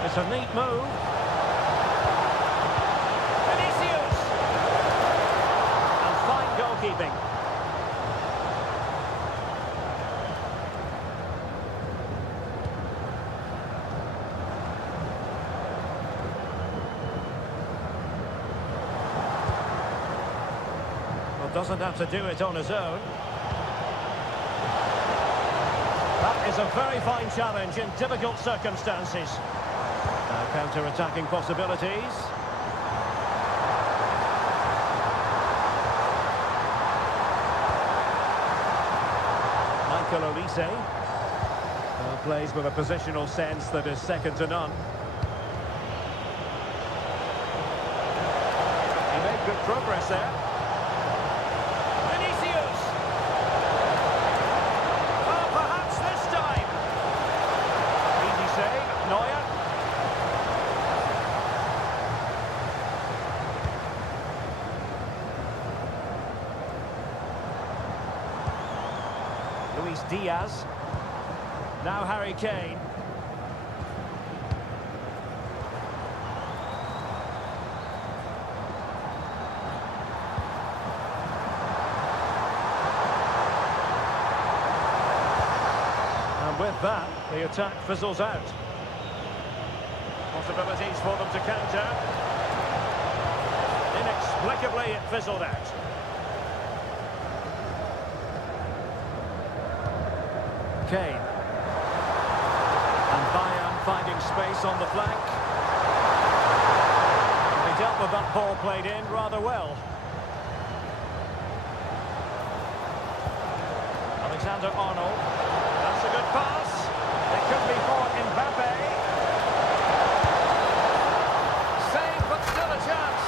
It's a neat move. Keeping. Well, doesn't have to do it on his own. That is a very fine challenge in difficult circumstances. Now counter-attacking possibilities. Olise plays with a positional sense that is second to none. He made good progress there. Vinicius! Oh, perhaps this time! Easy save, Neuer. Luis Diaz. Now Harry Kane. And with that, the attack fizzles out. Possibilities for them to counter. Inexplicably, it fizzled out. Kane. And Bayern finding space on the flank. And he dealt with that ball played in rather well. Alexander-Arnold. That's a good pass. It could be for Mbappe. Save, but still a chance.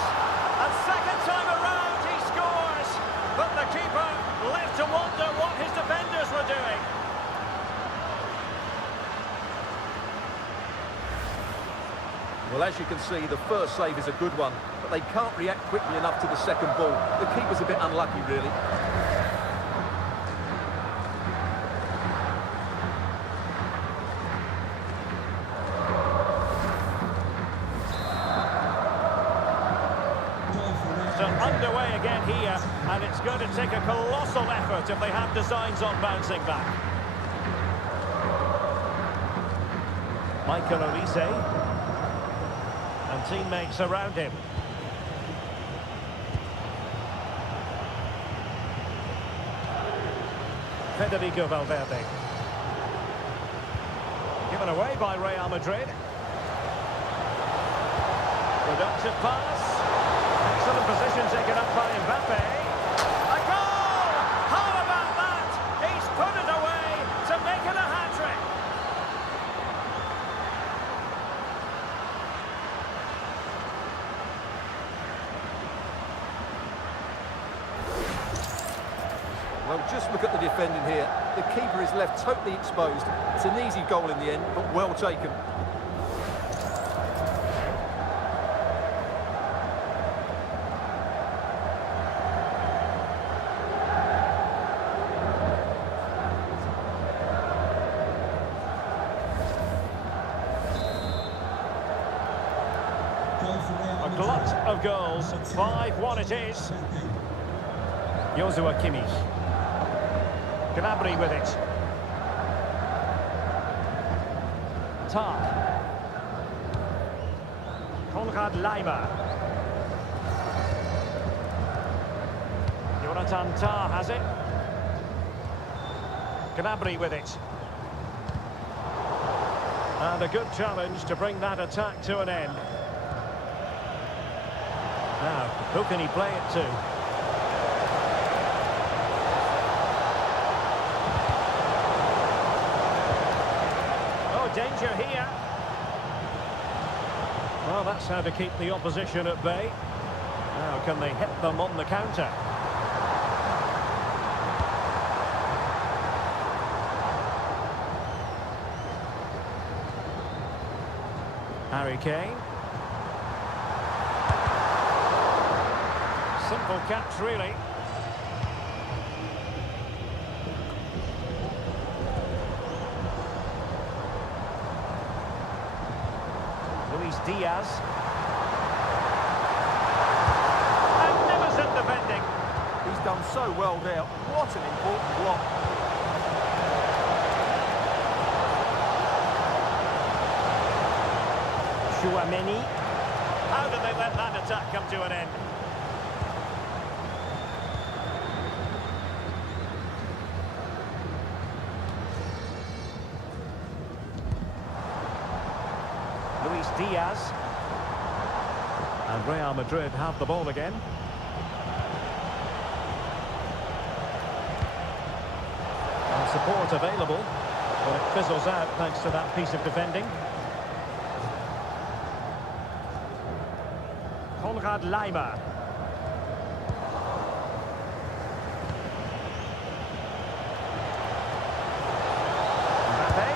And second time around he scores. But the keeper left to wonder what his defenders were doing. Well, as you can see, the first save is a good one, but they can't react quickly enough to the second ball. The keeper's a bit unlucky, really. So underway again here, and it's going to take a colossal effort if they have designs on bouncing back. Michael Olise. And teammates around him. Federico Valverde. Given away by Real Madrid. Productive pass. Excellent position taken up by Mbappe. A goal! How about that? He's put it away to make it a hat-trick. Well, just look at the defending here. The keeper is left totally exposed. It's an easy goal in the end, but well taken. A glut of goals. 5-1 it is. Joshua Kimmich. Gnabry with it. Tah. Konrad Leimer. Jonathan Tah has it. Gnabry with it. And a good challenge to bring that attack to an end. Now, who can he play it to? Oh, danger here. Well, that's how to keep the opposition at bay. Now, can they hit them on the counter? Harry Kane. Simple catch, really. Luis Diaz. Magnificent defending. He's done so well there. What an important block. Chouameni. How did they let that attack come to an end? Luis Diaz. And Real Madrid have the ball again. And support available, but it fizzles out thanks to that piece of defending. Konrad Leimer. Mbappe.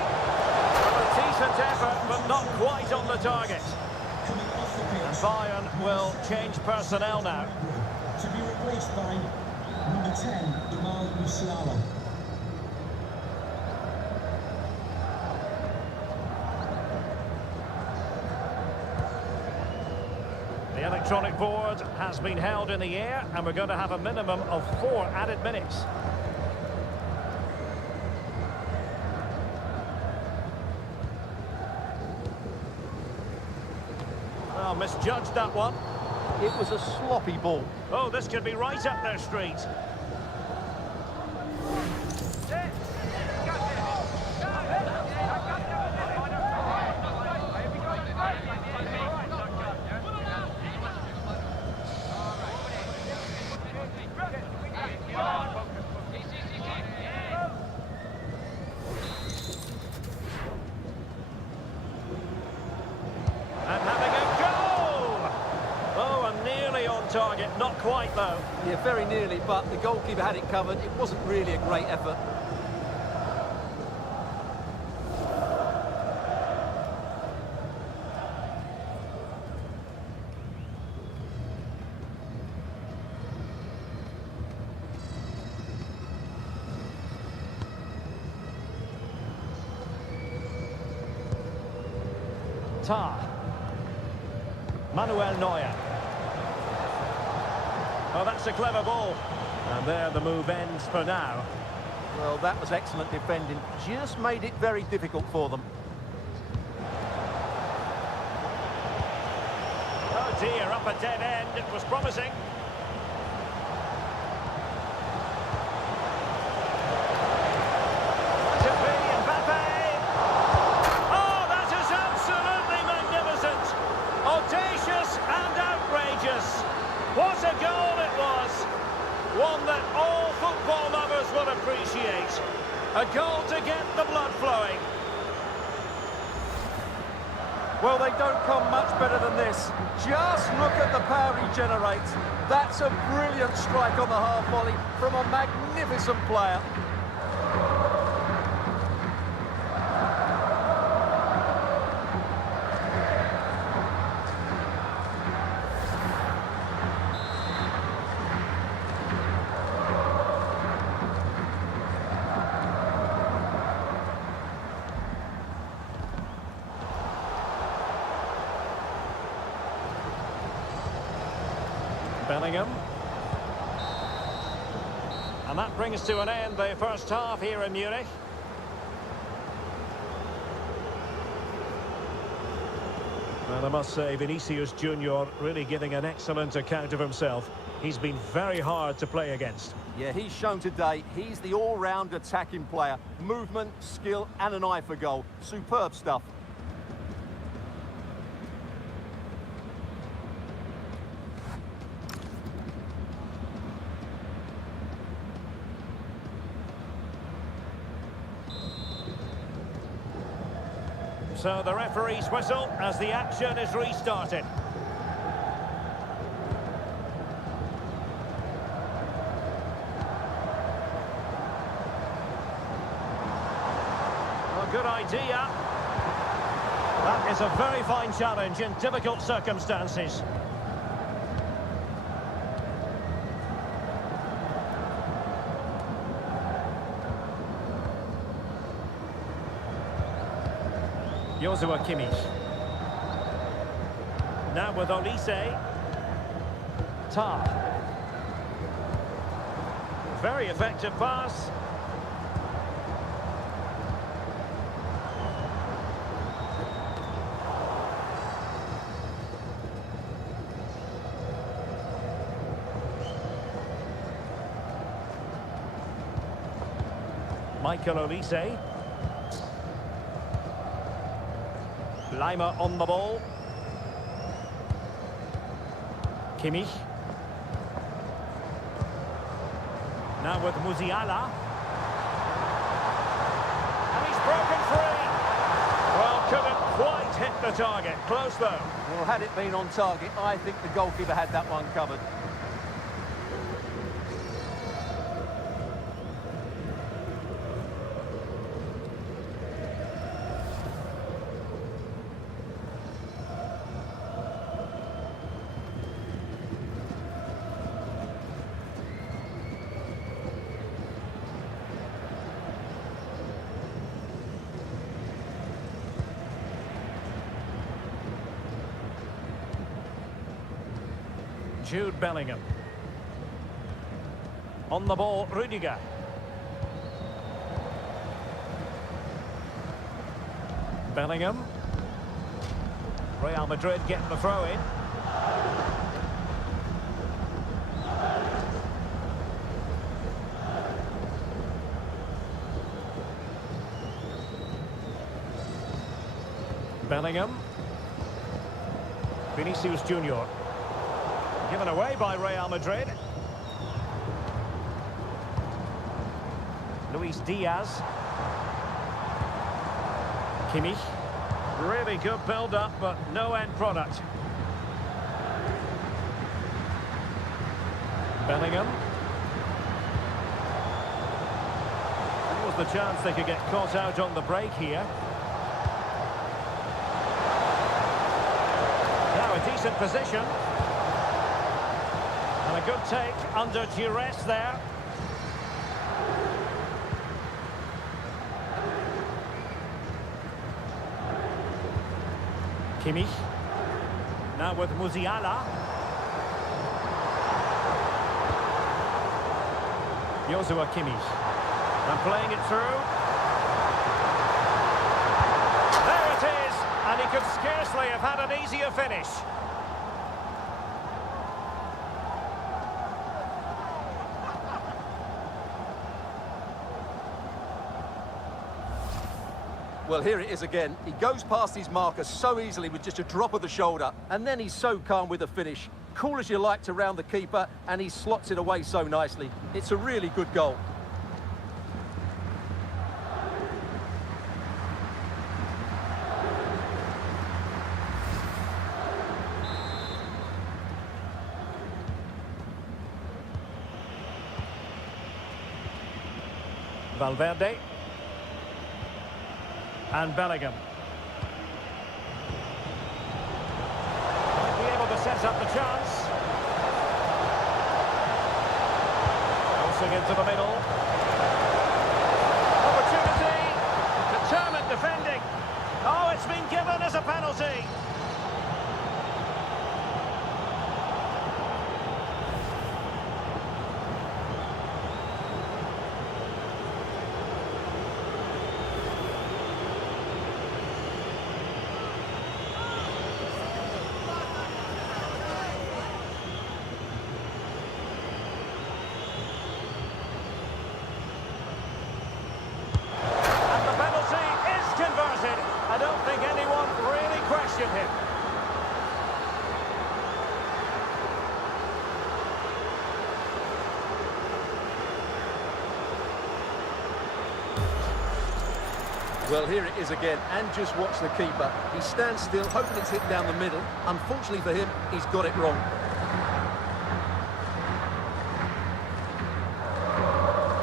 Well, a decent effort, but not quite on the target. And Bayern will change personnel now. To be replaced by number 10, Jamal Musiala. The electronic board has been held in the air, and we're going to have a minimum of 4 added minutes. Well, misjudged that one. It was a sloppy ball. Oh, this could be right up their street. And having a goal! Oh, and nearly on target, not quite though. Yeah, very nearly, but the goalkeeper had it covered. It wasn't really a great effort. Tah. Manuel Neuer. Oh, that's a clever ball. And there the move ends for now. Well, that was excellent defending. Just made it very difficult for them. Oh dear, up a dead end. It was promising. To be Mbappe. Oh, that is absolutely magnificent. Audacious and outrageous. What a goal it was. One that all football lovers will appreciate. A goal to get the blood flowing. Well, they don't come much better than this. Just look at the power he generates. That's a brilliant strike on the half volley from a magnificent player. Bellingham. And that brings to an end the first half here in Munich. Well, I must say, Vinicius Junior really giving an excellent account of himself. He's been very hard to play against. Yeah, he's shown today he's the all-round attacking player. Movement, skill and an eye for goal. Superb stuff. So the referee's whistle as the action is restarted. Well, good idea. That is a very fine challenge in difficult circumstances. Joshua Kimmich. Now with Olise. Tar. Very effective pass. Michael Olise. Lima on the ball. Kimmich. Now with Musiala. And he's broken free. Well, couldn't quite hit the target. Close though. Well, had it been on target, I think the goalkeeper had that one covered. Jude Bellingham. On the ball, Rudiger. Bellingham. Real Madrid getting the throw in. Bellingham. Vinicius Junior. Given away by Real Madrid. Luis Diaz. Kimmich. Really good build-up, but no end product. Bellingham. That was the chance they could get caught out on the break here. Now a decent position. And a good take under duress there. Kimmich. Now with Musiala. Joshua Kimmich. And playing it through. There it is! And he could scarcely have had an easier finish. Well, here it is again. He goes past his marker so easily with just a drop of the shoulder, and then he's so calm with the finish. Cool as you like to round the keeper, and he slots it away so nicely. It's a really good goal. Valverde. And Bellingham. Might be able to set up the chance. Crossing into the middle. Opportunity. Determined defending. Oh, it's been given as a penalty. Well, here it is again, and just watch the keeper. He stands still, hoping it's hit down the middle. Unfortunately for him, he's got it wrong.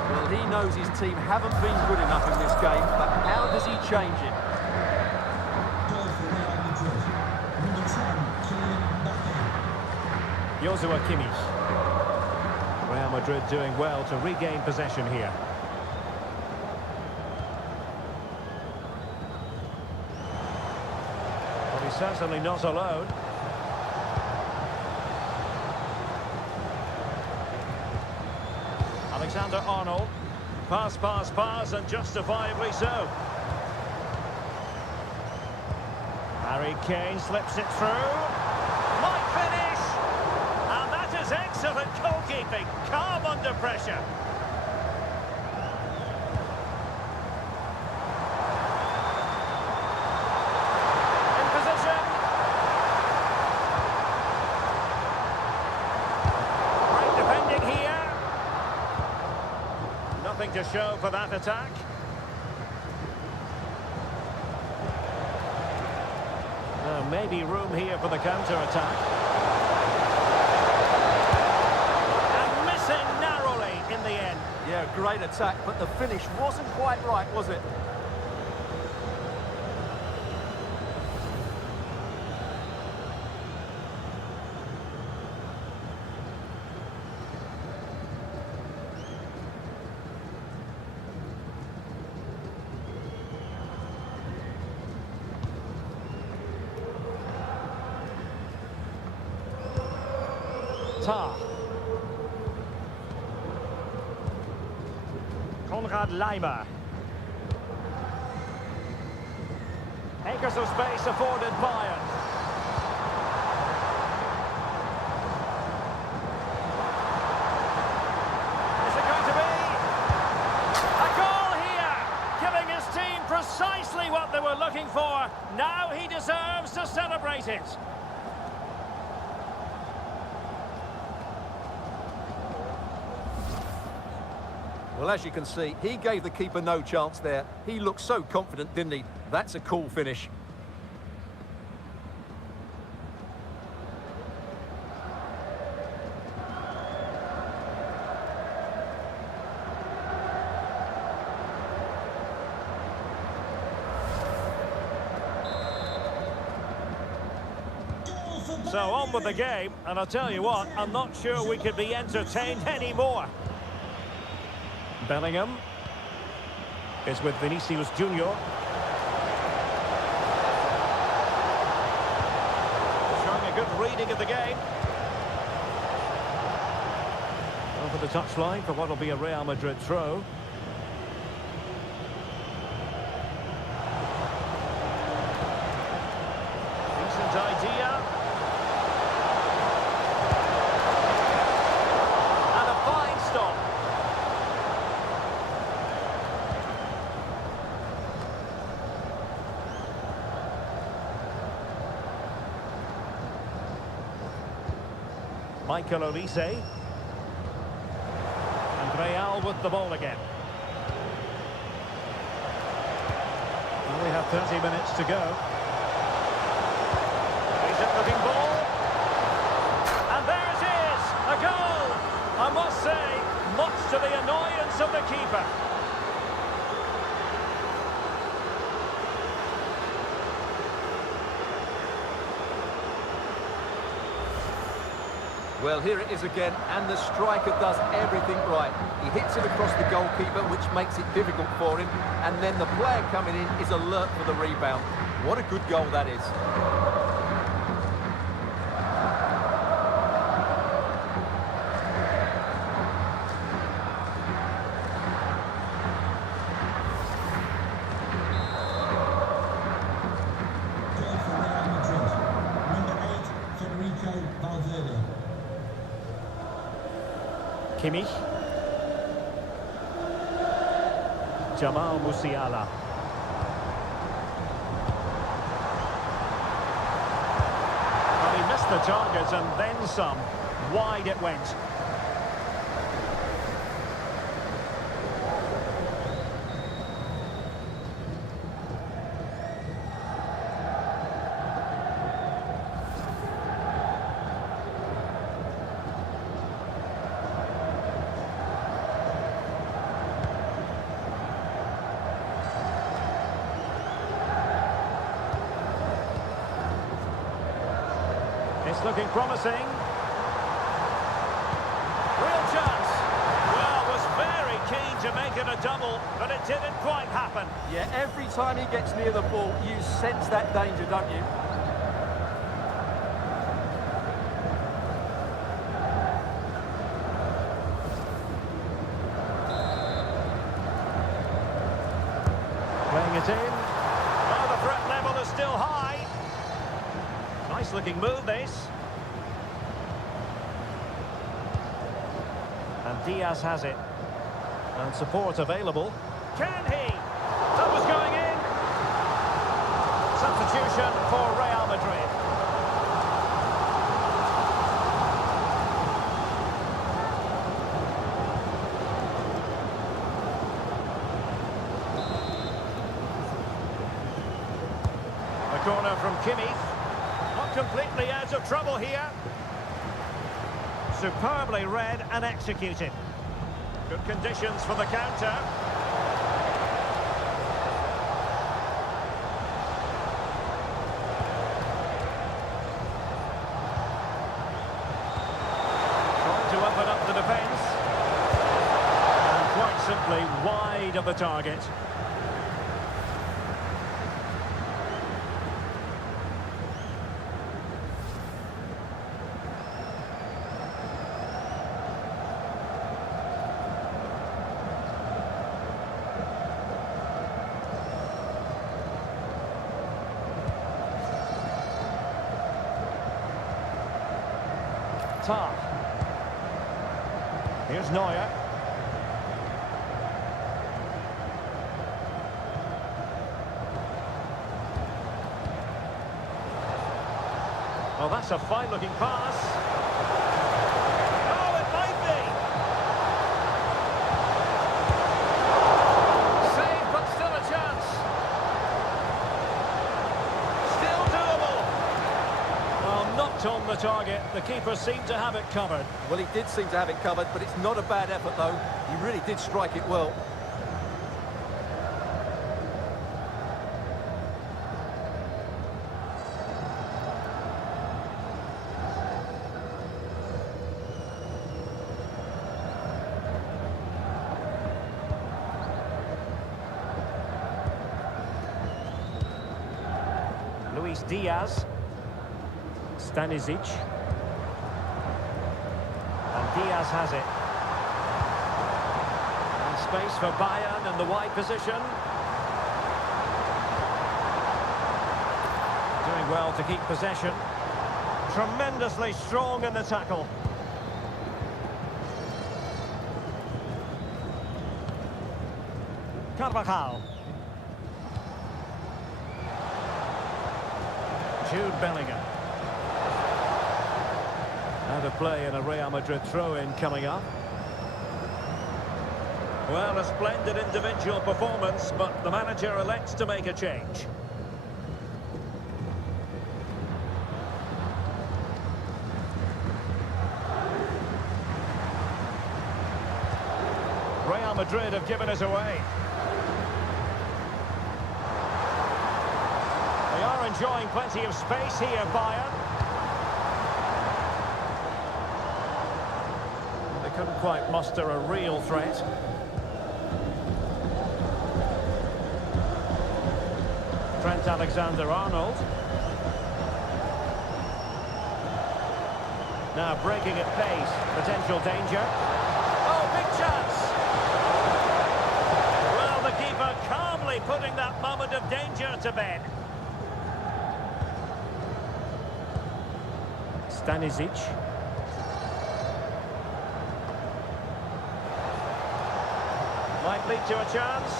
Well, he knows his team haven't been good enough in this game, but how does he change it? Goal for Real Madrid. Number 10, Kylian Mbappe. Joshua Kimmich. Real Madrid doing well to regain possession here. Well, he's certainly not alone. Alexander-Arnold. Pass, and justifiably so. Harry Kane slips it through. Might finish! And that is excellent goalkeeping. Calm under pressure. In position. Great defending here. Nothing to show for that attack. Maybe room here for the counter-attack. And missing narrowly in the end. Yeah, great attack, but the finish wasn't quite right, was it? Tar. Konrad Leimer. Acres of space afforded Bayern. Is it going to be? A goal here! Giving his team precisely what they were looking for. Now he deserves to celebrate it. Well, as you can see, he gave the keeper no chance there. He looked so confident, didn't he? That's a cool finish. So on with the game, and I'll tell you what, I'm not sure we could be entertained anymore. Bellingham is with Vinicius Junior. Showing a good reading of the game. Over the touchline for what will be a Real Madrid throw. Decent idea. And a fine stop. Michael Olise. And Real with the ball again. And we have 30 minutes to go. Decent looking ball. And there it is! A goal! I must say, much to the annoyance of the keeper. Well, here it is again, and the striker does everything right. He hits it across the goalkeeper, which makes it difficult for him, and then the player coming in is alert for the rebound. What a good goal that is. Goal for Real Madrid. Number 8, Federico Valverde. Kimmich. Jamal Musiala. Well, he missed the target and then some. Wide it went. It's looking promising. Real chance. Well, was very keen to make it a double, but it didn't quite happen. Yeah, every time he gets near the ball, you sense that danger, don't you? Playing it in. Oh, the threat level is still high. Nice looking move, this. And Diaz has it. And support available. Can he? That was going in. Substitution for Real Madrid. The corner from Kimmich. Not completely out of trouble here. Superbly read and executed. Good conditions for the counter. Trying to open up the defence. And quite simply wide of the target. Here's Neuer. Oh, that's a fine-looking pass. Oh, it might be. Save, but still a chance. Still doable. Well, knocked on the target. The keeper seemed to have it covered. Well, he did seem to have it covered, but it's not a bad effort, though. He really did strike it well. Luis Diaz. Stanisic. And Diaz has it. And space for Bayern in the wide position. Doing well to keep possession. Tremendously strong in the tackle. Carvajal. Jude Bellingham. Out of play in a Real Madrid throw-in coming up. Well, a splendid individual performance, but the manager elects to make a change. Real Madrid have given it away. They are enjoying plenty of space here, Bayern. Couldn't quite muster a real threat. Trent Alexander-Arnold. Now breaking at pace. Potential danger. Oh, big chance! Well, the keeper calmly putting that moment of danger to bed. Stanisic. Might lead to a chance.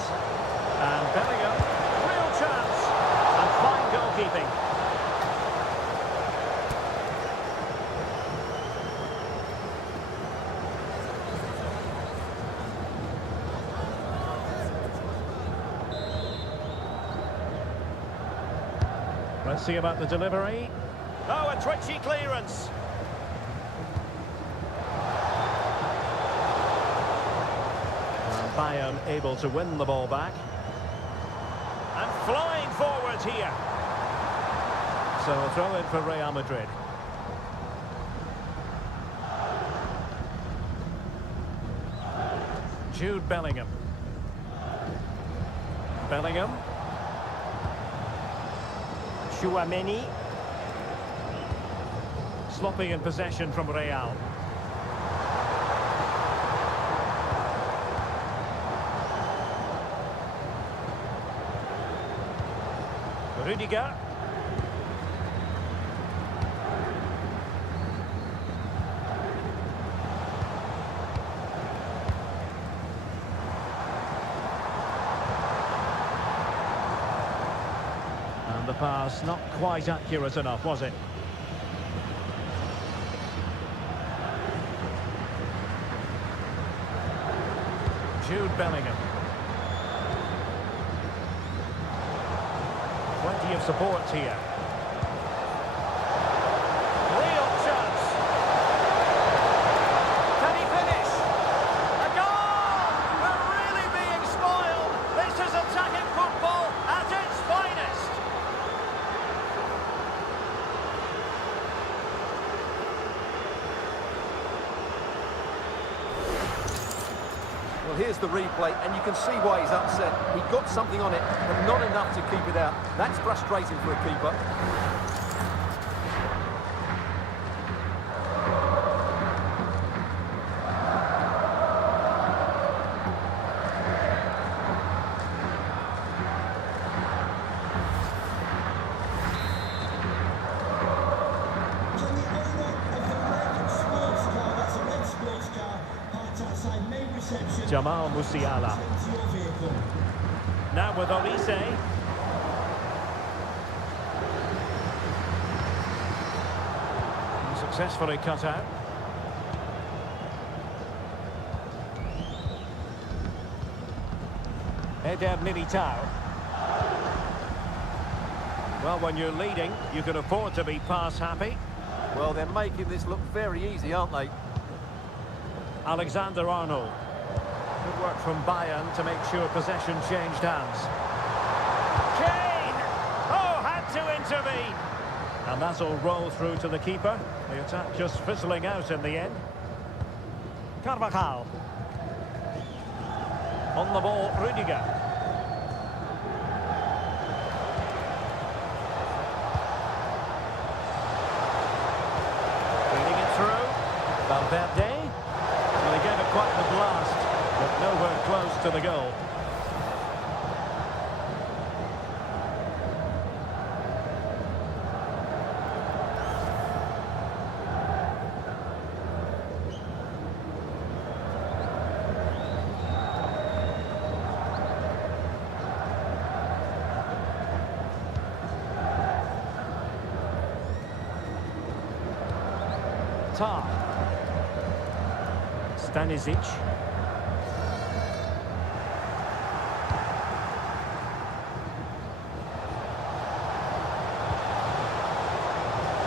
And Bellingham, real chance. And fine goalkeeping. Let's see about the delivery. Oh, a twitchy clearance. Bayern able to win the ball back. And flying forward here. So a throw in for Real Madrid. Jude Bellingham. Bellingham. Chouameni. Sloppy in possession from Real. Rudiger. And the pass not quite accurate enough, was it? Jude Bellingham. Plenty of support here. Real chance. Can he finish? A goal! We're really being spoiled. This is attacking football at its finest. Well, here's the replay, and you can see why he's upset. He got something on it, but not enough to keep it out. That's frustrating for a keeper. Can the owner of the red sports car, that's a red sports car, parked outside main reception, Jamal Musiala. into your vehicle? Now with Olise. Successfully cut out. Eder Militao. Well, when you're leading, you can afford to be pass happy. Well, they're making this look very easy, aren't they? Alexander-Arnold. Good work from Bayern to make sure possession changed hands. Kane! Oh, had to intervene. And that'll roll through to the keeper. The attack just fizzling out in the end. Carvajal. On the ball, Rudiger. Feeding it through. Valverde. Well, he gave it quite the blast, but nowhere close to the goal. Tar. Stanisic.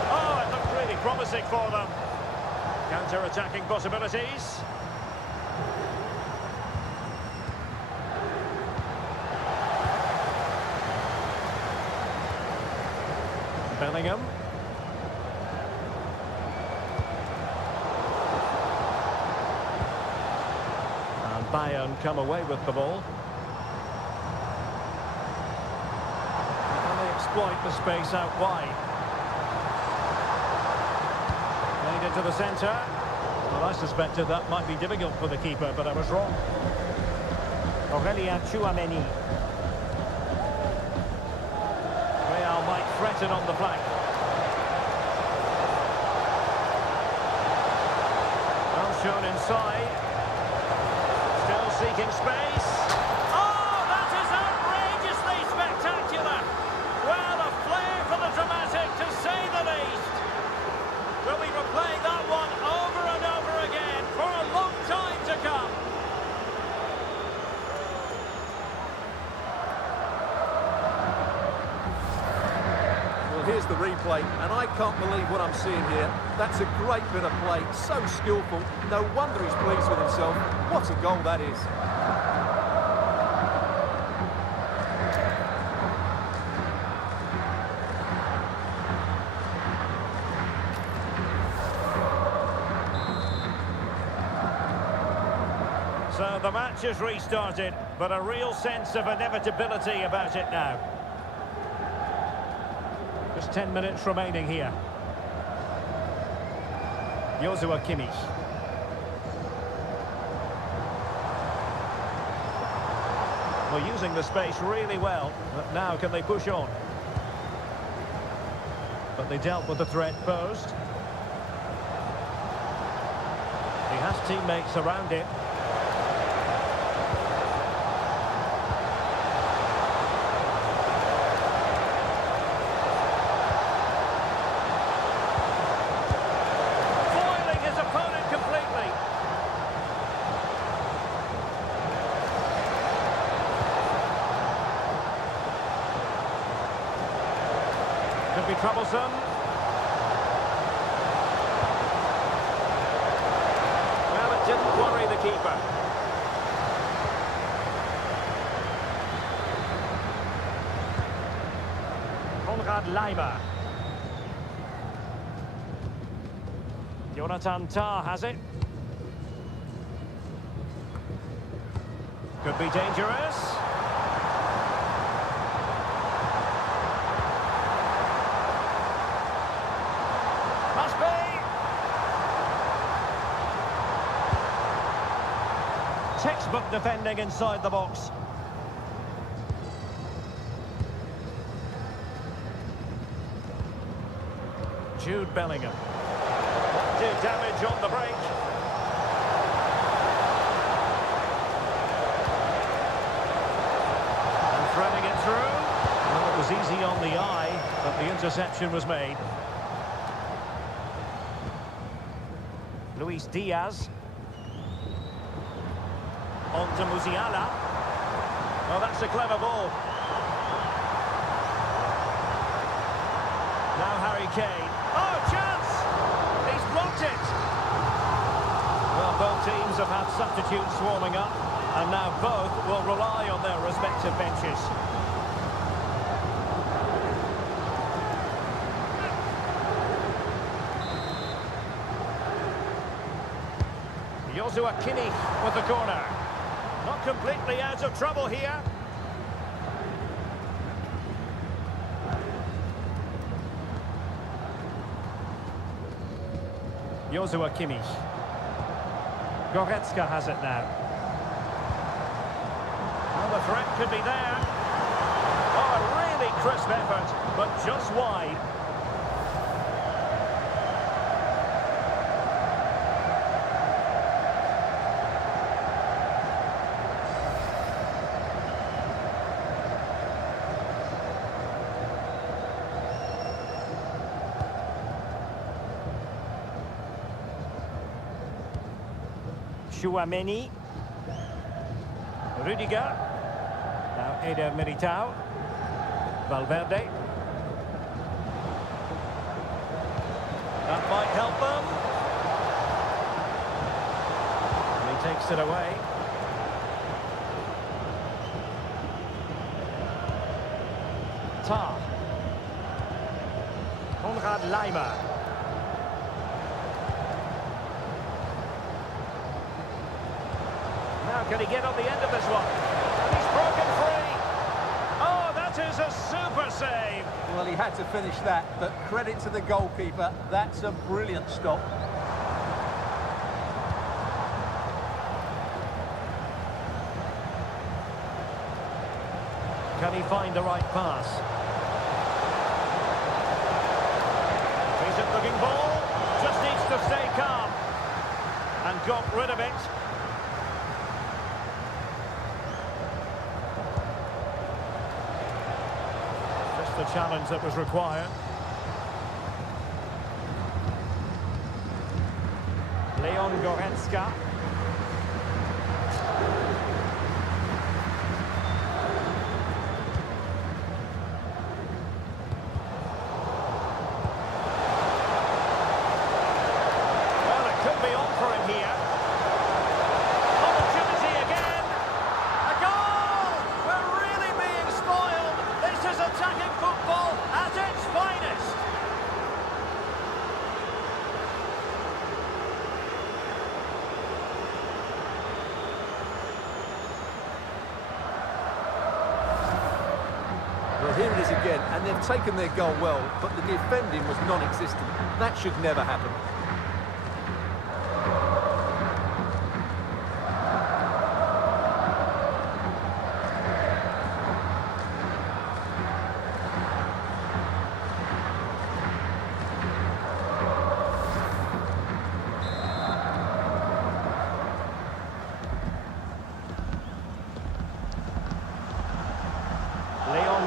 Oh, it looked really promising for them. Counter-attacking possibilities. Bellingham. Bayern come away with the ball. And they exploit the space out wide. Played into the centre. Well, I suspected that might be difficult for the keeper, but I was wrong. Aurelien Chouameni. Real might threaten on the flank. Well shown inside. Still seeking space. Oh, that is outrageously spectacular. Well, a flair for the dramatic, to say the least. Will we replay that one over and over again for a long time to come? Well, here's the replay, and I can't believe what I'm seeing here. That's a great bit of play, so skillful. No wonder he's pleased with himself. What a goal that is. So the match has restarted, but a real sense of inevitability about it now. Just 10 minutes remaining here. Joshua Kimmich. Well, using the space really well, but now can they push on? But they dealt with the threat posed. He has teammates around him. Foiling his opponent completely. Could be troublesome. Well, it didn't worry the keeper. Konrad Leimer. Jonathan Tah has it. Could be dangerous. Must be. Textbook defending inside the box. Jude Bellingham. Did damage on the break. And threading it through. Well, it was easy on the eye, but the interception was made. Luis Diaz. On to Musiala. Oh, that's a clever ball. Now Harry Kane. Oh, chance! He's blocked it! Well, both teams have had substitutes warming up, and now both will rely on their respective benches. Joshua Kimmich with the corner. Not completely out of trouble here. Joshua Kimmich. Goretzka has it now. Well, the threat could be there. Oh, a really crisp effort, but just wide. Chouameni. Rudiger. Now Eder Militao. Valverde. That might help them. And he takes it away. Tah. Konrad Leimer. Now can he get on the end of this one? And he's broken free. Oh, that is a super save. Well, he had to finish that, but credit to the goalkeeper. That's a brilliant stop. Can he find the right pass? Decent looking ball. Just needs to stay calm. And got rid of it. The challenge that was required. Leon Goretzka. Well, it could be on for him here. Opportunity again. A goal! We're really being spoiled. This is attacking football at its finest. again, and they've taken their goal well, but the defending was non-existent. That should never happen.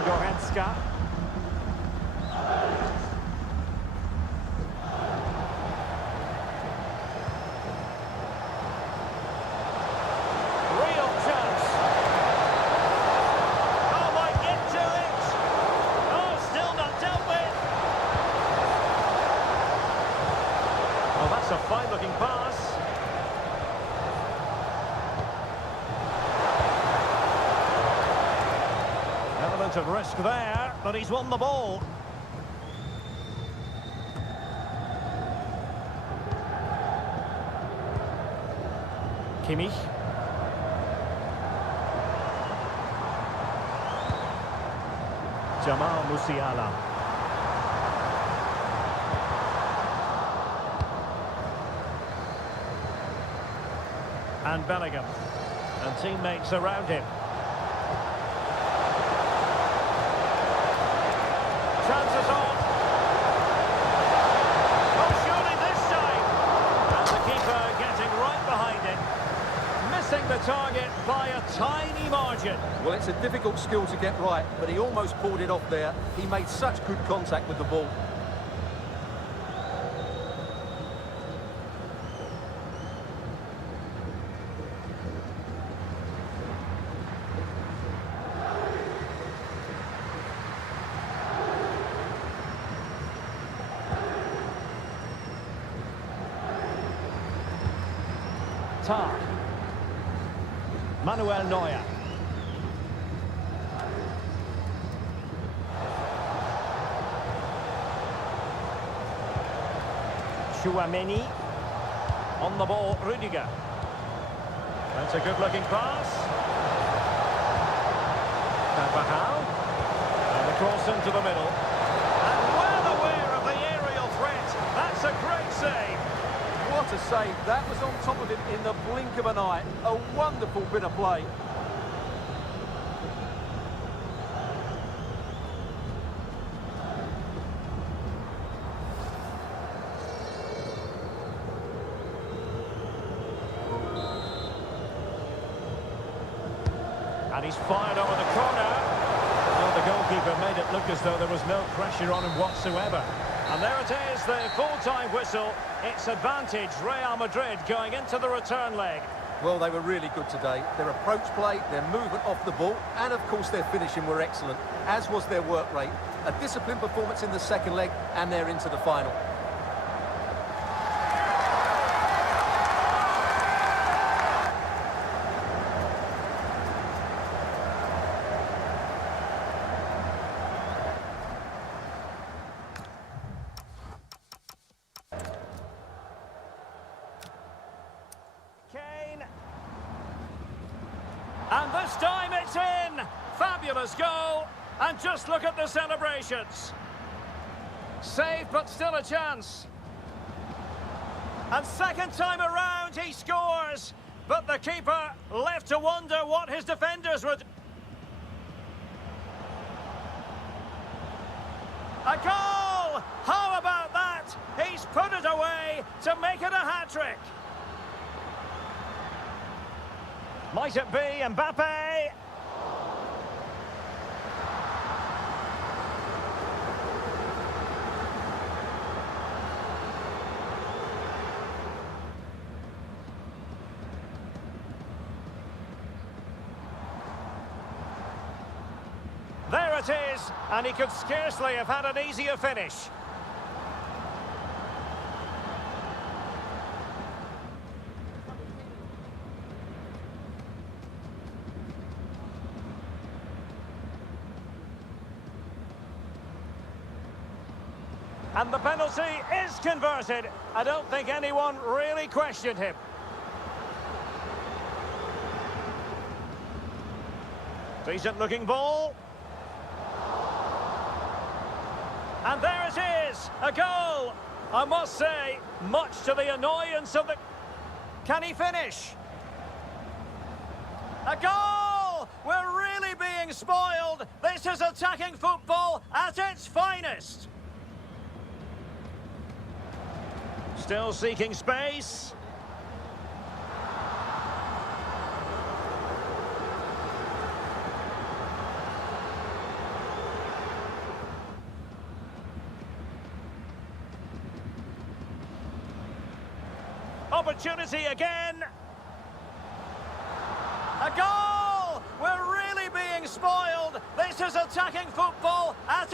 Goretzka. Real chance. Oh, might get to it. Oh, still not dealt with. Well, that's a fine-looking pass. Element of risk there, but he's won the ball. Kimmich. Jamal Musiala. And Bellingham. And teammates around him. Chances on. Oh, surely this time. And the keeper getting right behind it. Missing the target by a tiny margin. Well, it's a difficult skill to get right, but he almost pulled it off there. He made such good contact with the ball. Manuel Neuer. Chouameni. On the ball, Rudiger. That's a good-looking pass. Carvajal. And the cross into the middle. And well aware of the aerial threat. That's a great save. What a save. That was on top of him in the blink of an eye. A wonderful bit of play. And he's fired over the corner. Well, the goalkeeper made it look as though there was no pressure on him whatsoever. And there it is, the full-time whistle. It's advantage Real Madrid going into the return leg. Well, they were really good today. Their approach play, their movement off the ball, and of course their finishing were excellent, as was their work rate. A disciplined performance in the second leg, and they're into the final. And this time it's in! Fabulous goal! And just look at the celebrations. Saved, but still a chance. And second time around, he scores. But the keeper left to wonder what his defenders would... A goal! How about that? He's put it away to make it a hat-trick. Might it be Mbappe? There it is, and he could scarcely have had an easier finish. And the penalty is converted. I don't think anyone really questioned him. Decent looking ball. And there it is, a goal. I must say, much to the annoyance of the... Can he finish? A goal! We're really being spoiled. This is attacking football at its finest. Still seeking space. Opportunity again. A goal! We're really being spoiled. This is attacking football at its